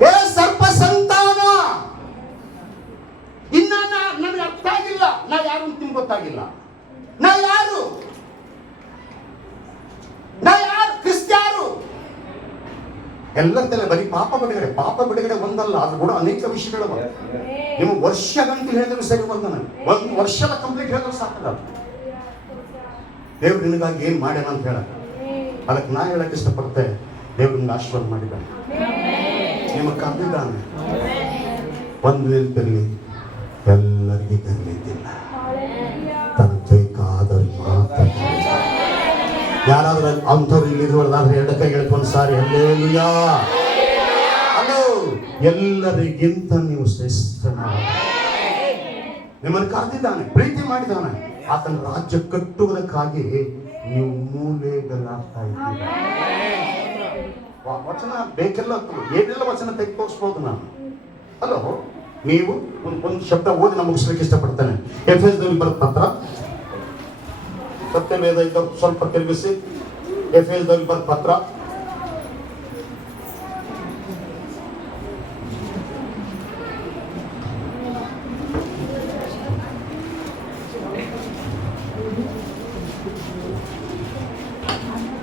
ಹೇ ಸರ್ಪ ಸಂತಾನ, ಇನ್ನ ನನಗೆ ಅರ್ಥ ಆಗಿಲ್ಲ. ನಾ ಯಾರು ಅಂತ ನಿಮ್ಗೆ ಗೊತ್ತಾಗಿಲ್ಲ. ನಾ ಯಾರು? ಕ್ರಿಸ್ತ್ಯಾರು ಎಲ್ಲರ ಬರೀ ಪಾಪ ಬಿಡುಗಡೆ. ಪಾಪ ಬಿಡುಗಡೆ ಒಂದಲ್ಲ, ಅದು ಕೂಡ ಅನೇಕ ವಿಷಯಗಳು. ನಿಮ್ಮ ವರ್ಷ ಗಂಟೆ ಹೇಳಿದ್ರು ಸರಿ ಬಂದ. ನನಗೆ 1 ವರ್ಷದ ಕಂಪ್ಲೀಟ್ ಹೇಳಿದ್ರು ಸಾಕಲ್ಲ. ದೇವ್ರು ನಿನಗಾಗಿ ಏನ್ ಮಾಡ್ಯಾನ ಅಂತ ಹೇಳ. ಅದಕ್ಕೆ ನಾ ಹೇಳಕ್ ಇಷ್ಟಪಡ್ತೆ, ದೇವ್ರು ನಿಮ್ಗೆ ಆಶೀರ್ವಾದ ಮಾಡಿದ್ದಾನೆ, ನಿಮಗೆ ಕರೆದಿದ್ದಾನೆ. ಒಂದು ನಿಂತಿರಲಿ, ಎಲ್ಲರಿಗೆ ಕರೀಲಿದ್ದಿಲ್ಲ. ತನಗೆ ಬೇಕಾದವ್ರಿಗೆ ಮಾತ್ರ. ಯಾರಾದ್ರೂ ಅಂಥವ್ರು ಇಲ್ಲಿರುವುದಾದ್ರೆ 2 ಕೈ ಹೇಳ್ಕೊಂಡು ಸಾರಿ ಹಲ್ಲೆಲೂಯಾ. ಹಲೋ, ಎಲ್ಲರಿಗಿಂತ ನೀವು ಶ್ರೇಷ್ಠನಾದ. ನಿಮ್ಮನ್ನು ಕರೆದಿದ್ದಾನೆ, ಪ್ರೀತಿ ಮಾಡಿದ್ದಾನೆ. ಆತನ ರಾಜ್ಯ ಕಟ್ಟುವುದಕ್ಕಾಗಿ ನೀವು ಮೂಲೆಗಳಾಗ್ತಾ ಇದ್ದೀರಿ. ವಚನ ಬೇಕೆಲ್ಲ, ಏನೆಲ್ಲ ವಚನ ತೆಗೆದು ತೋರಿಸ್ಬೋದು ನಾನು. ಹಲೋ, ನೀವು ಒಂದು ಶಬ್ದ ಓದಿ ನಾನು ಮುಗಿಸ್ಲಿಕ್ಕೆ ಇಷ್ಟಪಡ್ತೇನೆ. ಎಫೆಸದವರಿಗೆ ಬರೆದ ಪತ್ರ, ಸತ್ಯವೇದ ಇದ್ದವ್ರು ಸ್ವಲ್ಪ ತಿರುಗಿಸಿ. ಎಫೆಸದವರಿಗೆ ಬರೆದ ಪತ್ರ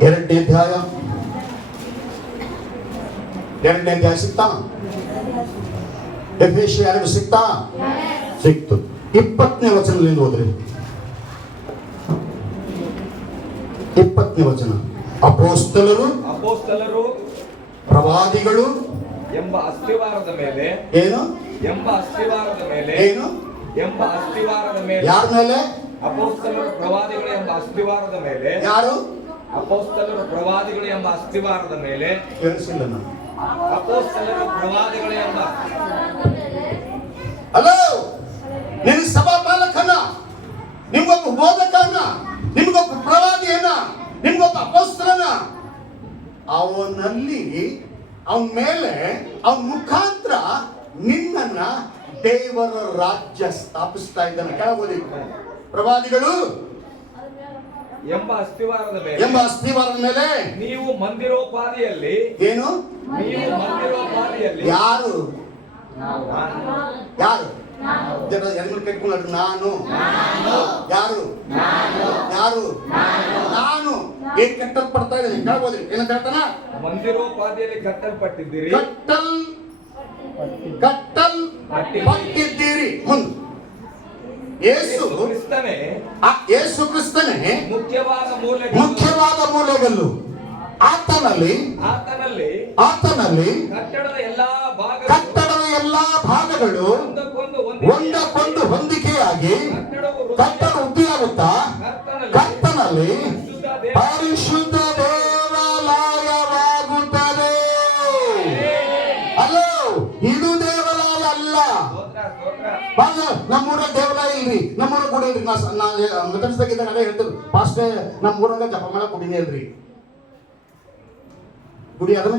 ಎರಡನೇ ಅಧ್ಯಾಯ ಸಿಗ್ತಾ? ಎಫೆಸ 2 ಸಿಗ್ತಾ? ಸಿಕ್ತು. 20ನೇ ವಚನದಿಂದ ಹೋದ್ರಿ. 20ನೇ ವಚನ. ಅಪೋಸ್ತಲರು ಪ್ರವಾದಿಗಳು ಎಂಬ ಅಸ್ತಿವಾರದ ಮೇಲೆ ಏನು ಯಾರ ಮೇಲೆ? ಅಪೋಸ್ತಲರು ಪ್ರವಾದಿಗಳು ಎಂಬ ಅಸ್ತಿವಾರದ ಮೇಲೆ. ಯಾರು? ಅಪೋಸ್ತಲರು ಪ್ರವಾದಿಗಳು ಎಂಬ ಅಸ್ತಿವಾರದ ಮೇಲೆ. ಕೇಳಿಸಿಲ್ಲ ನಾನು. ಅಪೋಸ್ತಲರು ಪ್ರವಾದಿಗಳು ಎಂಬ. ಹಲೋ, ನಿನಗೆ ಸಭಾ ಪಾಲಕನ, ನಿಮ್ಗೊಬ್ಬ ಬೋಧಕನ, ನಿಮ್ಗೊಬ್ಬ ಪ್ರವಾದಿಯನ್ನ, ನಿಮ್ಗೊಬ್ಬ ಅಪೋಸ್ತಲನ, ಅವನಲ್ಲಿ ಅವನ ಮೇಲೆ ಅವನ ಮುಖಾಂತರ ನಿನ್ನನ್ನ ದೇವರ ರಾಜ್ಯ ಸ್ಥಾಪಿಸ್ತಾ ಇದ್ದಾನೆ. ಕೆಳಗೋದಿ. ಪ್ರವಾದಿಗಳು ಎಂಬ ಅಸ್ತಿವಾರದ ಮೇಲೆ ನೀವು ಮಂದಿರೋಪಾದಿಯಲ್ಲಿ. ಏನು? ನೀವು ಮಂದಿರೋಪಾದಿಯಲ್ಲಿ. ಯಾರು? ಯಾರು? ಜನ ಎರಡು ಕಟ್ಕೊಂಡು ನಾನು. ಯಾರು? ನಾನು ಏನ್ ಕಟ್ಟಲ್ಪಡ್ತಾ ಇದ್ದೀನಿ? ಕೇಳ್ಬೋದ್ರಿ. ಏನಂತ ಹೇಳ್ತಾನ? ಮಂದಿರೋಪಾದಿಯಲ್ಲಿ ಕಟ್ಟಲ್ಪಟ್ಟಿದ್ದೀರಿ. ಕಟ್ಟಲ್ಪಟ್ಟಿದ್ದೀರಿ. ಮುಂದೆ ಯೇಸು ಕ್ರಿಸ್ತನೇ ಮುಖ್ಯವಾದ ಮೂಲೆಗಲ್ಲು. ಆತನಲ್ಲಿ ಕಟ್ಟಡದ ಎಲ್ಲಾ ಭಾಗಗಳು ಒಂದಕ್ಕೊಂದು ಹೊಂದಿಕೆಯಾಗಿ ಕಟ್ಟಡ ವೃದ್ಧಿಯಾಗುತ್ತಾ ಕರ್ತನಲ್ಲಿ ಪರಿಶುದ್ಧ ದೇವಾಲಯವಾಗುತ್ತದೆ. ಅಲ್ಲೋ, ಇದು ದೇವಾಲಯ ಅಲ್ಲ. ನಮ್ಮೂರ ದೇವಾಲಯ ಇಲ್ರಿ, ನಮ್ಮೂರ ಗುಡಿ ಇಲ್ರಿ. ಮೆಥಡಿಸ್ತಾಗಿದ್ದಾಗ ಅದೇ ಹೇಳ್ತಿದ್ರು, ಪಾಸ್ಟೇ ನಮ್ಮೂರಾಗ ಜಪ ಮಾಡೋ ಗುಡಿನೇ ಇಲ್ರಿ. ಗುಡಿ ಅದನ್ನ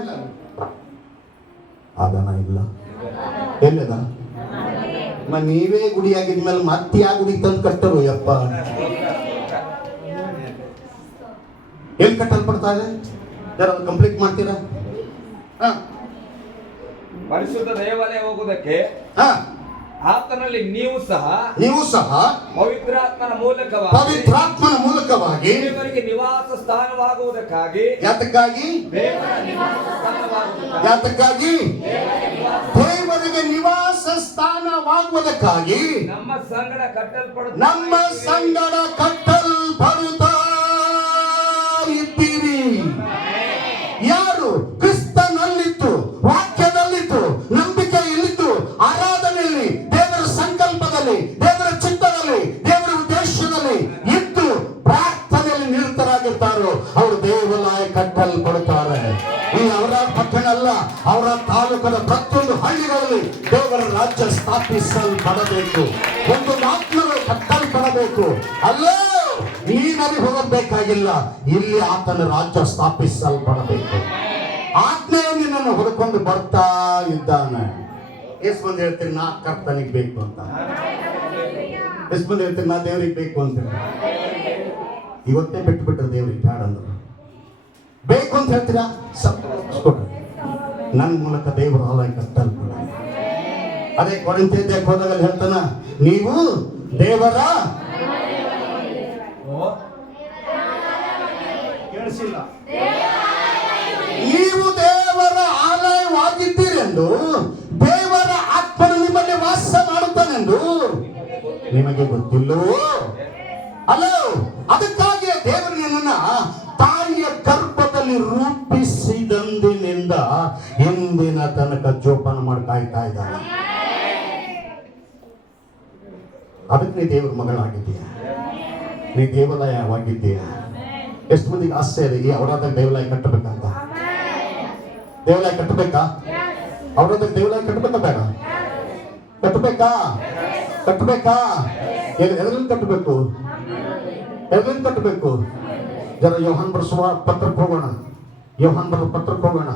ಅದನ್ನ ಇಲ್ಲ. ಎಲ್ಲದ ನೀವೇ ಗುಡಿ ಆಗಿದ್ಮೇಲೆ ಮತ್ತೆ ಯಾ ಗುಡಿ ತಂದು ಕಟ್ಟರು? ಯಪ್ಪ, ಎಲ್ಲಿ ಕಟ್ಟಲ್ಪಡ್ತಾ ಇದೆ? ಯಾರು ಕಂಪ್ಲೀಟ್ ಮಾಡ್ತೀರಾ? ಪರಿಶುದ್ಧ ದೇವಾಲಯ ಹೋಗುವುದಕ್ಕೆ ಆತನಲ್ಲಿ ನೀವು ಸಹ ಪವಿತ್ರಾತ್ಮನ ಮೂಲಕವಾಗಿ ದೇವರಿಗೆ ನಿವಾಸ ಸ್ಥಾನವಾಗುವುದಕ್ಕಾಗಿ. ಯಾತಕ್ಕಾಗಿ? ದೇವರಿಗೆ ನಿವಾಸ ಸ್ಥಾನವಾಗುವುದಕ್ಕಾಗಿ ನಮ್ಮ ಸಂಗಡ ಕಟ್ಟಲ್ಪಡುತ್ತಾ ಇದ್ದೀರಿ. ಯಾರು? ಕ್ರಿಸ್ತನಲ್ಲಿತ್ತು, ವಾಕ್ಯದಲ್ಲಿತ್ತು, ನಂಬಿಕೆಯಲ್ಲಿತ್ತು, ಆರಾಧನೆಯಲ್ಲಿ, ದೇವರ ಸಂಕಲ್ಪದಲ್ಲಿ, ದೇವರ ಚಿತ್ತದಲ್ಲಿ, ದೇವರ ಉದ್ದೇಶದಲ್ಲಿ ಇದ್ದು ಪ್ರಾರ್ಥನೆಯಲ್ಲಿ ನಿರತರಾಗಿರ್ತಾರೋ ಅವರು ದೇವಾಲಯ ಕಟ್ಟಲ್ಪಡುತ್ತಾರೆ. ಈ ಅವರ ಪಟ್ಟಣ ಅಲ್ಲ, ಅವರ ತಾಲೂಕದ ಪ್ರತಿಯೊಂದು ಹಳ್ಳಿಗಳಲ್ಲಿ ದೇವರ ರಾಜ್ಯ ಸ್ಥಾಪಿಸಲ್ಪಡಬೇಕು. ಒಂದು ಆತ್ಮಗಳು ಕಟ್ಟಲ್ಪಡಬೇಕು. ಅಲ್ಲೇ ನೀನಲ್ಲಿ ಹೋಗಬೇಕಾಗಿಲ್ಲ, ಇಲ್ಲಿ ಆತನ ರಾಜ್ಯ ಸ್ಥಾಪಿಸಲ್ಪಡಬೇಕು. ಆಜ್ಞೆಯು ನಿನ್ನನ್ನು ಹುಡುಕೊಂಡು ಬರ್ತಾ ಇದ್ದಾನೆ. ಎಷ್ಟು ಮಂದಿ ಹೇಳ್ತೀರಿ ನಾ ಕರ್ತನಿಗೆ ಬೇಕು ಅಂತ? ಎಷ್ಟು ಮಂದಿ ಹೇಳ್ತೀರಿ ನಾ ದೇವ್ರಿಗೆ ಬೇಕು ಅಂತ? ಇವತ್ತೇ ಬಿಟ್ಬಿಟ್ರೆ ದೇವ್ರಿಗೆ ಬೇಡ ಅಂದ್ರು. ಬೇಕು ಅಂತ ಹೇಳ್ತೀರಾ? ನನ್ನ ಮೂಲಕ ದೇವರ ಆಲಯ ಕಟ್ಟಲ್ಪಡ. ಅದೇ ಕೊರಿಂಥೀಯಕ್ಕೆ ಹೋದಾಗ ಹೇಳ್ತಾನ, ನೀವು ದೇವರ ಕೇಳಿಸಿಲ್ಲ, ನೀವು ದೇವರ ಆಲಯವಾಗಿದ್ದೀರೆಂದು, ದೇವರ ಆತ್ಮನು ನಿಮ್ಮಲ್ಲಿ ವಾಸ ಮಾಡುತ್ತಾನೆಂದು ನಿಮಗೆ ಗೊತ್ತಿಲ್ಲವೋ? ಅಲ್ಲೋ, ಅದಕ್ಕಾಗಿಯೇ ದೇವರು ನಿನ್ನನ್ನ ತಾಯಿಯ ಗರ್ಭದಲ್ಲಿ ರೂಪಿಸಿದಂದಿನಿಂದ ಇಂದಿನ ತನಕ ಜೋಪಾನ ಮಾಡಿ ಕಾಯ್ತಾ ಇದ್ದಾನೆ. ಅದಕ್ಕೆ ನೀ ದೇವರ ಮಗಳಾಗಿದ್ದೀಯ, ನೀ ದೇವಾಲಯವಾಗಿದ್ದೀಯ. ಎಷ್ಟು ಮಂದಿಗೆ ಆಸೆ ಇದೆ ಅವರಾದಾಗ ದೇವಾಲಯ ಕಟ್ಟಬೇಕಂತ? ದೇವಾಲಯ ಕಟ್ಟಬೇಕಾ? ಅವರಾದಾಗ ದೇವಾಲಯ ಕಟ್ಟಬೇಕಾ ಬೇಡ? ಕಟ್ಟಬೇಕಾ? ಎದ್ರಲ್ಲಿ ಕಟ್ಟಬೇಕು? ಜರ ಯೋಹಾನ್ ಬರೆಸುವ ಪತ್ರಕ್ಕೆ ಹೋಗೋಣ. ಯೋಹಾನ್ ಬರೆದ ಪತ್ರಕ್ಕೆ ಹೋಗೋಣ.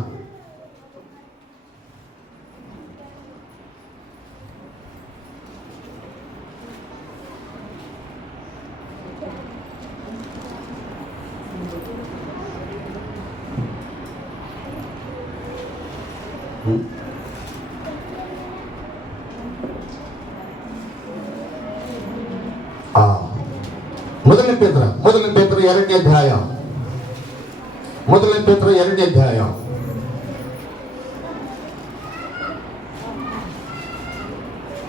ಮೊದಲನೇ ಪೇತ್ರ 2ನೇ ಅಧ್ಯಾಯ. ಮೊದಲನೇ ಪೇತ್ರ 2ನೇ ಅಧ್ಯಾಯ.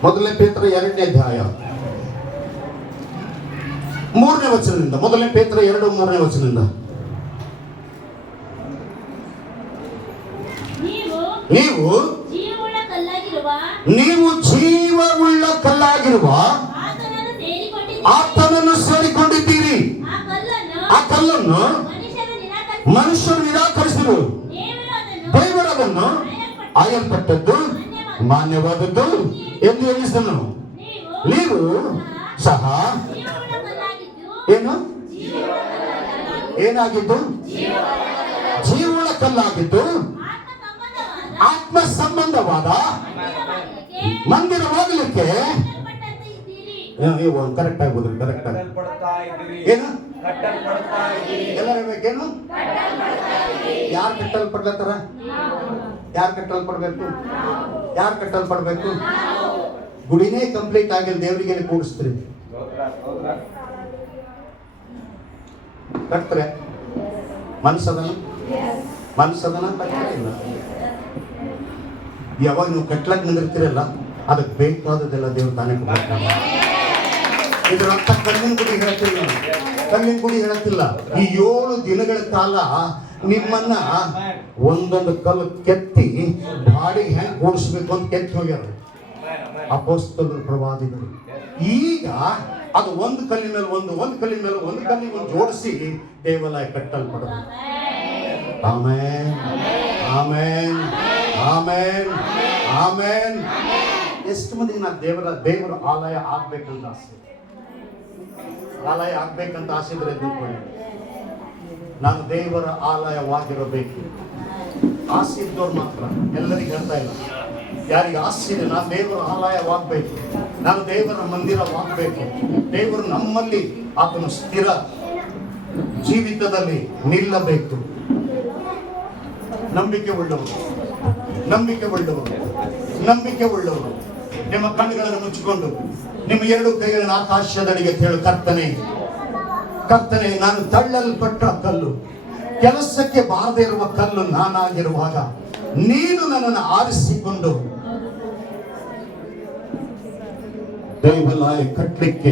ಮೊದಲನೇ ಪೇತ್ರ 2ನೇ ಅಧ್ಯಾಯ 3ನೇ ವಚನದಿಂದ. ಮೊದಲನೇ ಪೇತ್ರ 2 3ನೇ ವಚನದಿಂದ. ನೀವು ಜೀವವುಳ್ಳ ಕಲ್ಲಾಗಿರುವ ನೀವು ಜೀವವುಳ್ಳ ಕಲ್ಲಾಗಿರುವ ಆತನನ್ನು ಸೇರಿಕೊಂಡಿದ್ದೀರಿ. ಆ ಕಲ್ಲನ್ನು ಮನುಷ್ಯರು ನಿರಾಕರಿಸಿದರು. ದೇವರು ಅದನ್ನು ಆಯಲ್ಪಟ್ಟದ್ದು ಮಾನ್ಯವಾದದ್ದು ಎಂದು ಎಣಿಸಿದನು. ನೀವು ಸಹ ಏನು ಏನಾಗಿದ್ದು? ಜೀವವುಳ್ಳ ಕಲ್ಲಾಗಿದ್ದು ಆತ್ಮ ಸಂಬಂಧವಾದ ಮಂದಿರವಾಗಲಿಕ್ಕೆ ನೀವು ಕರೆಕ್ಟ್ ಆಗ್ಬೋದು. ಕರೆಕ್ಟ್ ಆಗಿ ಏನು ಎಲ್ಲರೂ ಹೇಳ್ಬೇಕೇನು? ಯಾರು ಕಟ್ಟಲ್ಪಡ್ಲತ್ತಾರ? ಯಾರು ಕಟ್ಟಲ್ಪಡ್ಬೇಕು? ಯಾರು ಕಟ್ಟಲ್ಪಡ್ಬೇಕು? ಗುಡಿನೇ ಕಂಪ್ಲೀಟ್ ಆಗಿಲ್ಲ, ದೇವರಿಗೆ ಕೂಡಿಸ್ತೀರಿ. ಕಟ್ತಾರೆ ಮನಸ್ಸದನ ಕಟ್ಟರೆ ಇಲ್ಲ. ಯಾವಾಗ ನೀವು ಕಟ್ಲಕ್ಕೆ ನಿಂದಿರ್ತೀರಲ್ಲ, ಅದಕ್ಕೆ ಬೇಕಾದದೆಲ್ಲ ದೇವ್ರು ತಾನೇ ಕೊಡ್ತಾರೆ. ಇದರ ಅರ್ಥ ಕಲ್ಲಿನ ಗುಡಿ ಹೇಳತ್ತಿಲ್ಲ, ಕಲ್ಲಿನ ಗುಡಿ ಹೇಳತ್ತಿಲ್ಲ. ಈ 7 ದಿನಗಳ ಕಾಲ ನಿಮ್ಮನ್ನ ಒಂದೊಂದು ಕಲ್ಲು ಕೆತ್ತಿ ಬಾಡಿಗೆ ಹೆಂಗೆ ಕೂಡಿಸ್ಬೇಕು ಅಂತ ಕೆತ್ತಿ ಹೋಗ್ಯಾರ ಅಪೊಸ್ತಲರು, ಪ್ರವಾದಿಗಳು. ಈಗ ಅದು ಒಂದು ಕಲ್ಲಿನ ಮೇಲೆ ಒಂದು ಕಲ್ಲಿನ ಮೇಲೆ ಒಂದು ಕಲ್ಲಿಗೆ ಜೋಡಿಸಿ ದೇವಾಲಯ ಕಟ್ಟಲ್ಪಡೋದು. Amen, amen, amen, amen. ಎಷ್ಟು ಮಂದಿಗೆ ನಾನು ದೇವರ ಆಲಯ ಆಗ್ಬೇಕಂತ ಆಸೆ, ಆಲಯ ಆಗ್ಬೇಕಂತ ಆಸೆ ಇದ್ರೆ ತಿಳ್ಕೊಳ್ಳಿ, ನಾನು ದೇವರ ಆಲಯವಾಗಿರಬೇಕು. ಆಸೆ ಇದ್ದವ್ರು ಮಾತ್ರ, ಎಲ್ಲರಿಗೂ ಹೇಳ್ತಾ ಇಲ್ಲ. ಯಾರಿಗೆ ಆಸೆ ಇದೆ, ನಾನು ದೇವರ ಆಲಯವಾಗಬೇಕು, ನಾನು ದೇವರ ಮಂದಿರವಾಗಬೇಕು, ದೇವರು ನಮ್ಮಲ್ಲಿ ಆತನ ಸ್ಥಿರ ಜೀವಿತದಲ್ಲಿ ನಿಲ್ಲಬೇಕು. ನಂಬಿಕೆ ಉಳ್ಳವರು, ನಿಮ್ಮ ಕಣ್ಣುಗಳನ್ನು ಮುಚ್ಚಿಕೊಂಡು ನಿಮ್ಮ 2 ಕೈಗಳನ್ನು ಆಕಾಶದಡಿಗೆ ಹೇಳು, ಕರ್ತನೆ, ನಾನು ತಳ್ಳಲ್ಪಟ್ಟ ಕಲ್ಲು, ಕೆಲಸಕ್ಕೆ ಬಾರದೇ ಇರುವ ಕಲ್ಲು ನಾನಾಗಿರುವಾಗ ನೀನು ನನ್ನನ್ನು ಆರಿಸಿಕೊಂಡು ದೇವಾಲಯ ಕಟ್ಟಲಿಕ್ಕೆ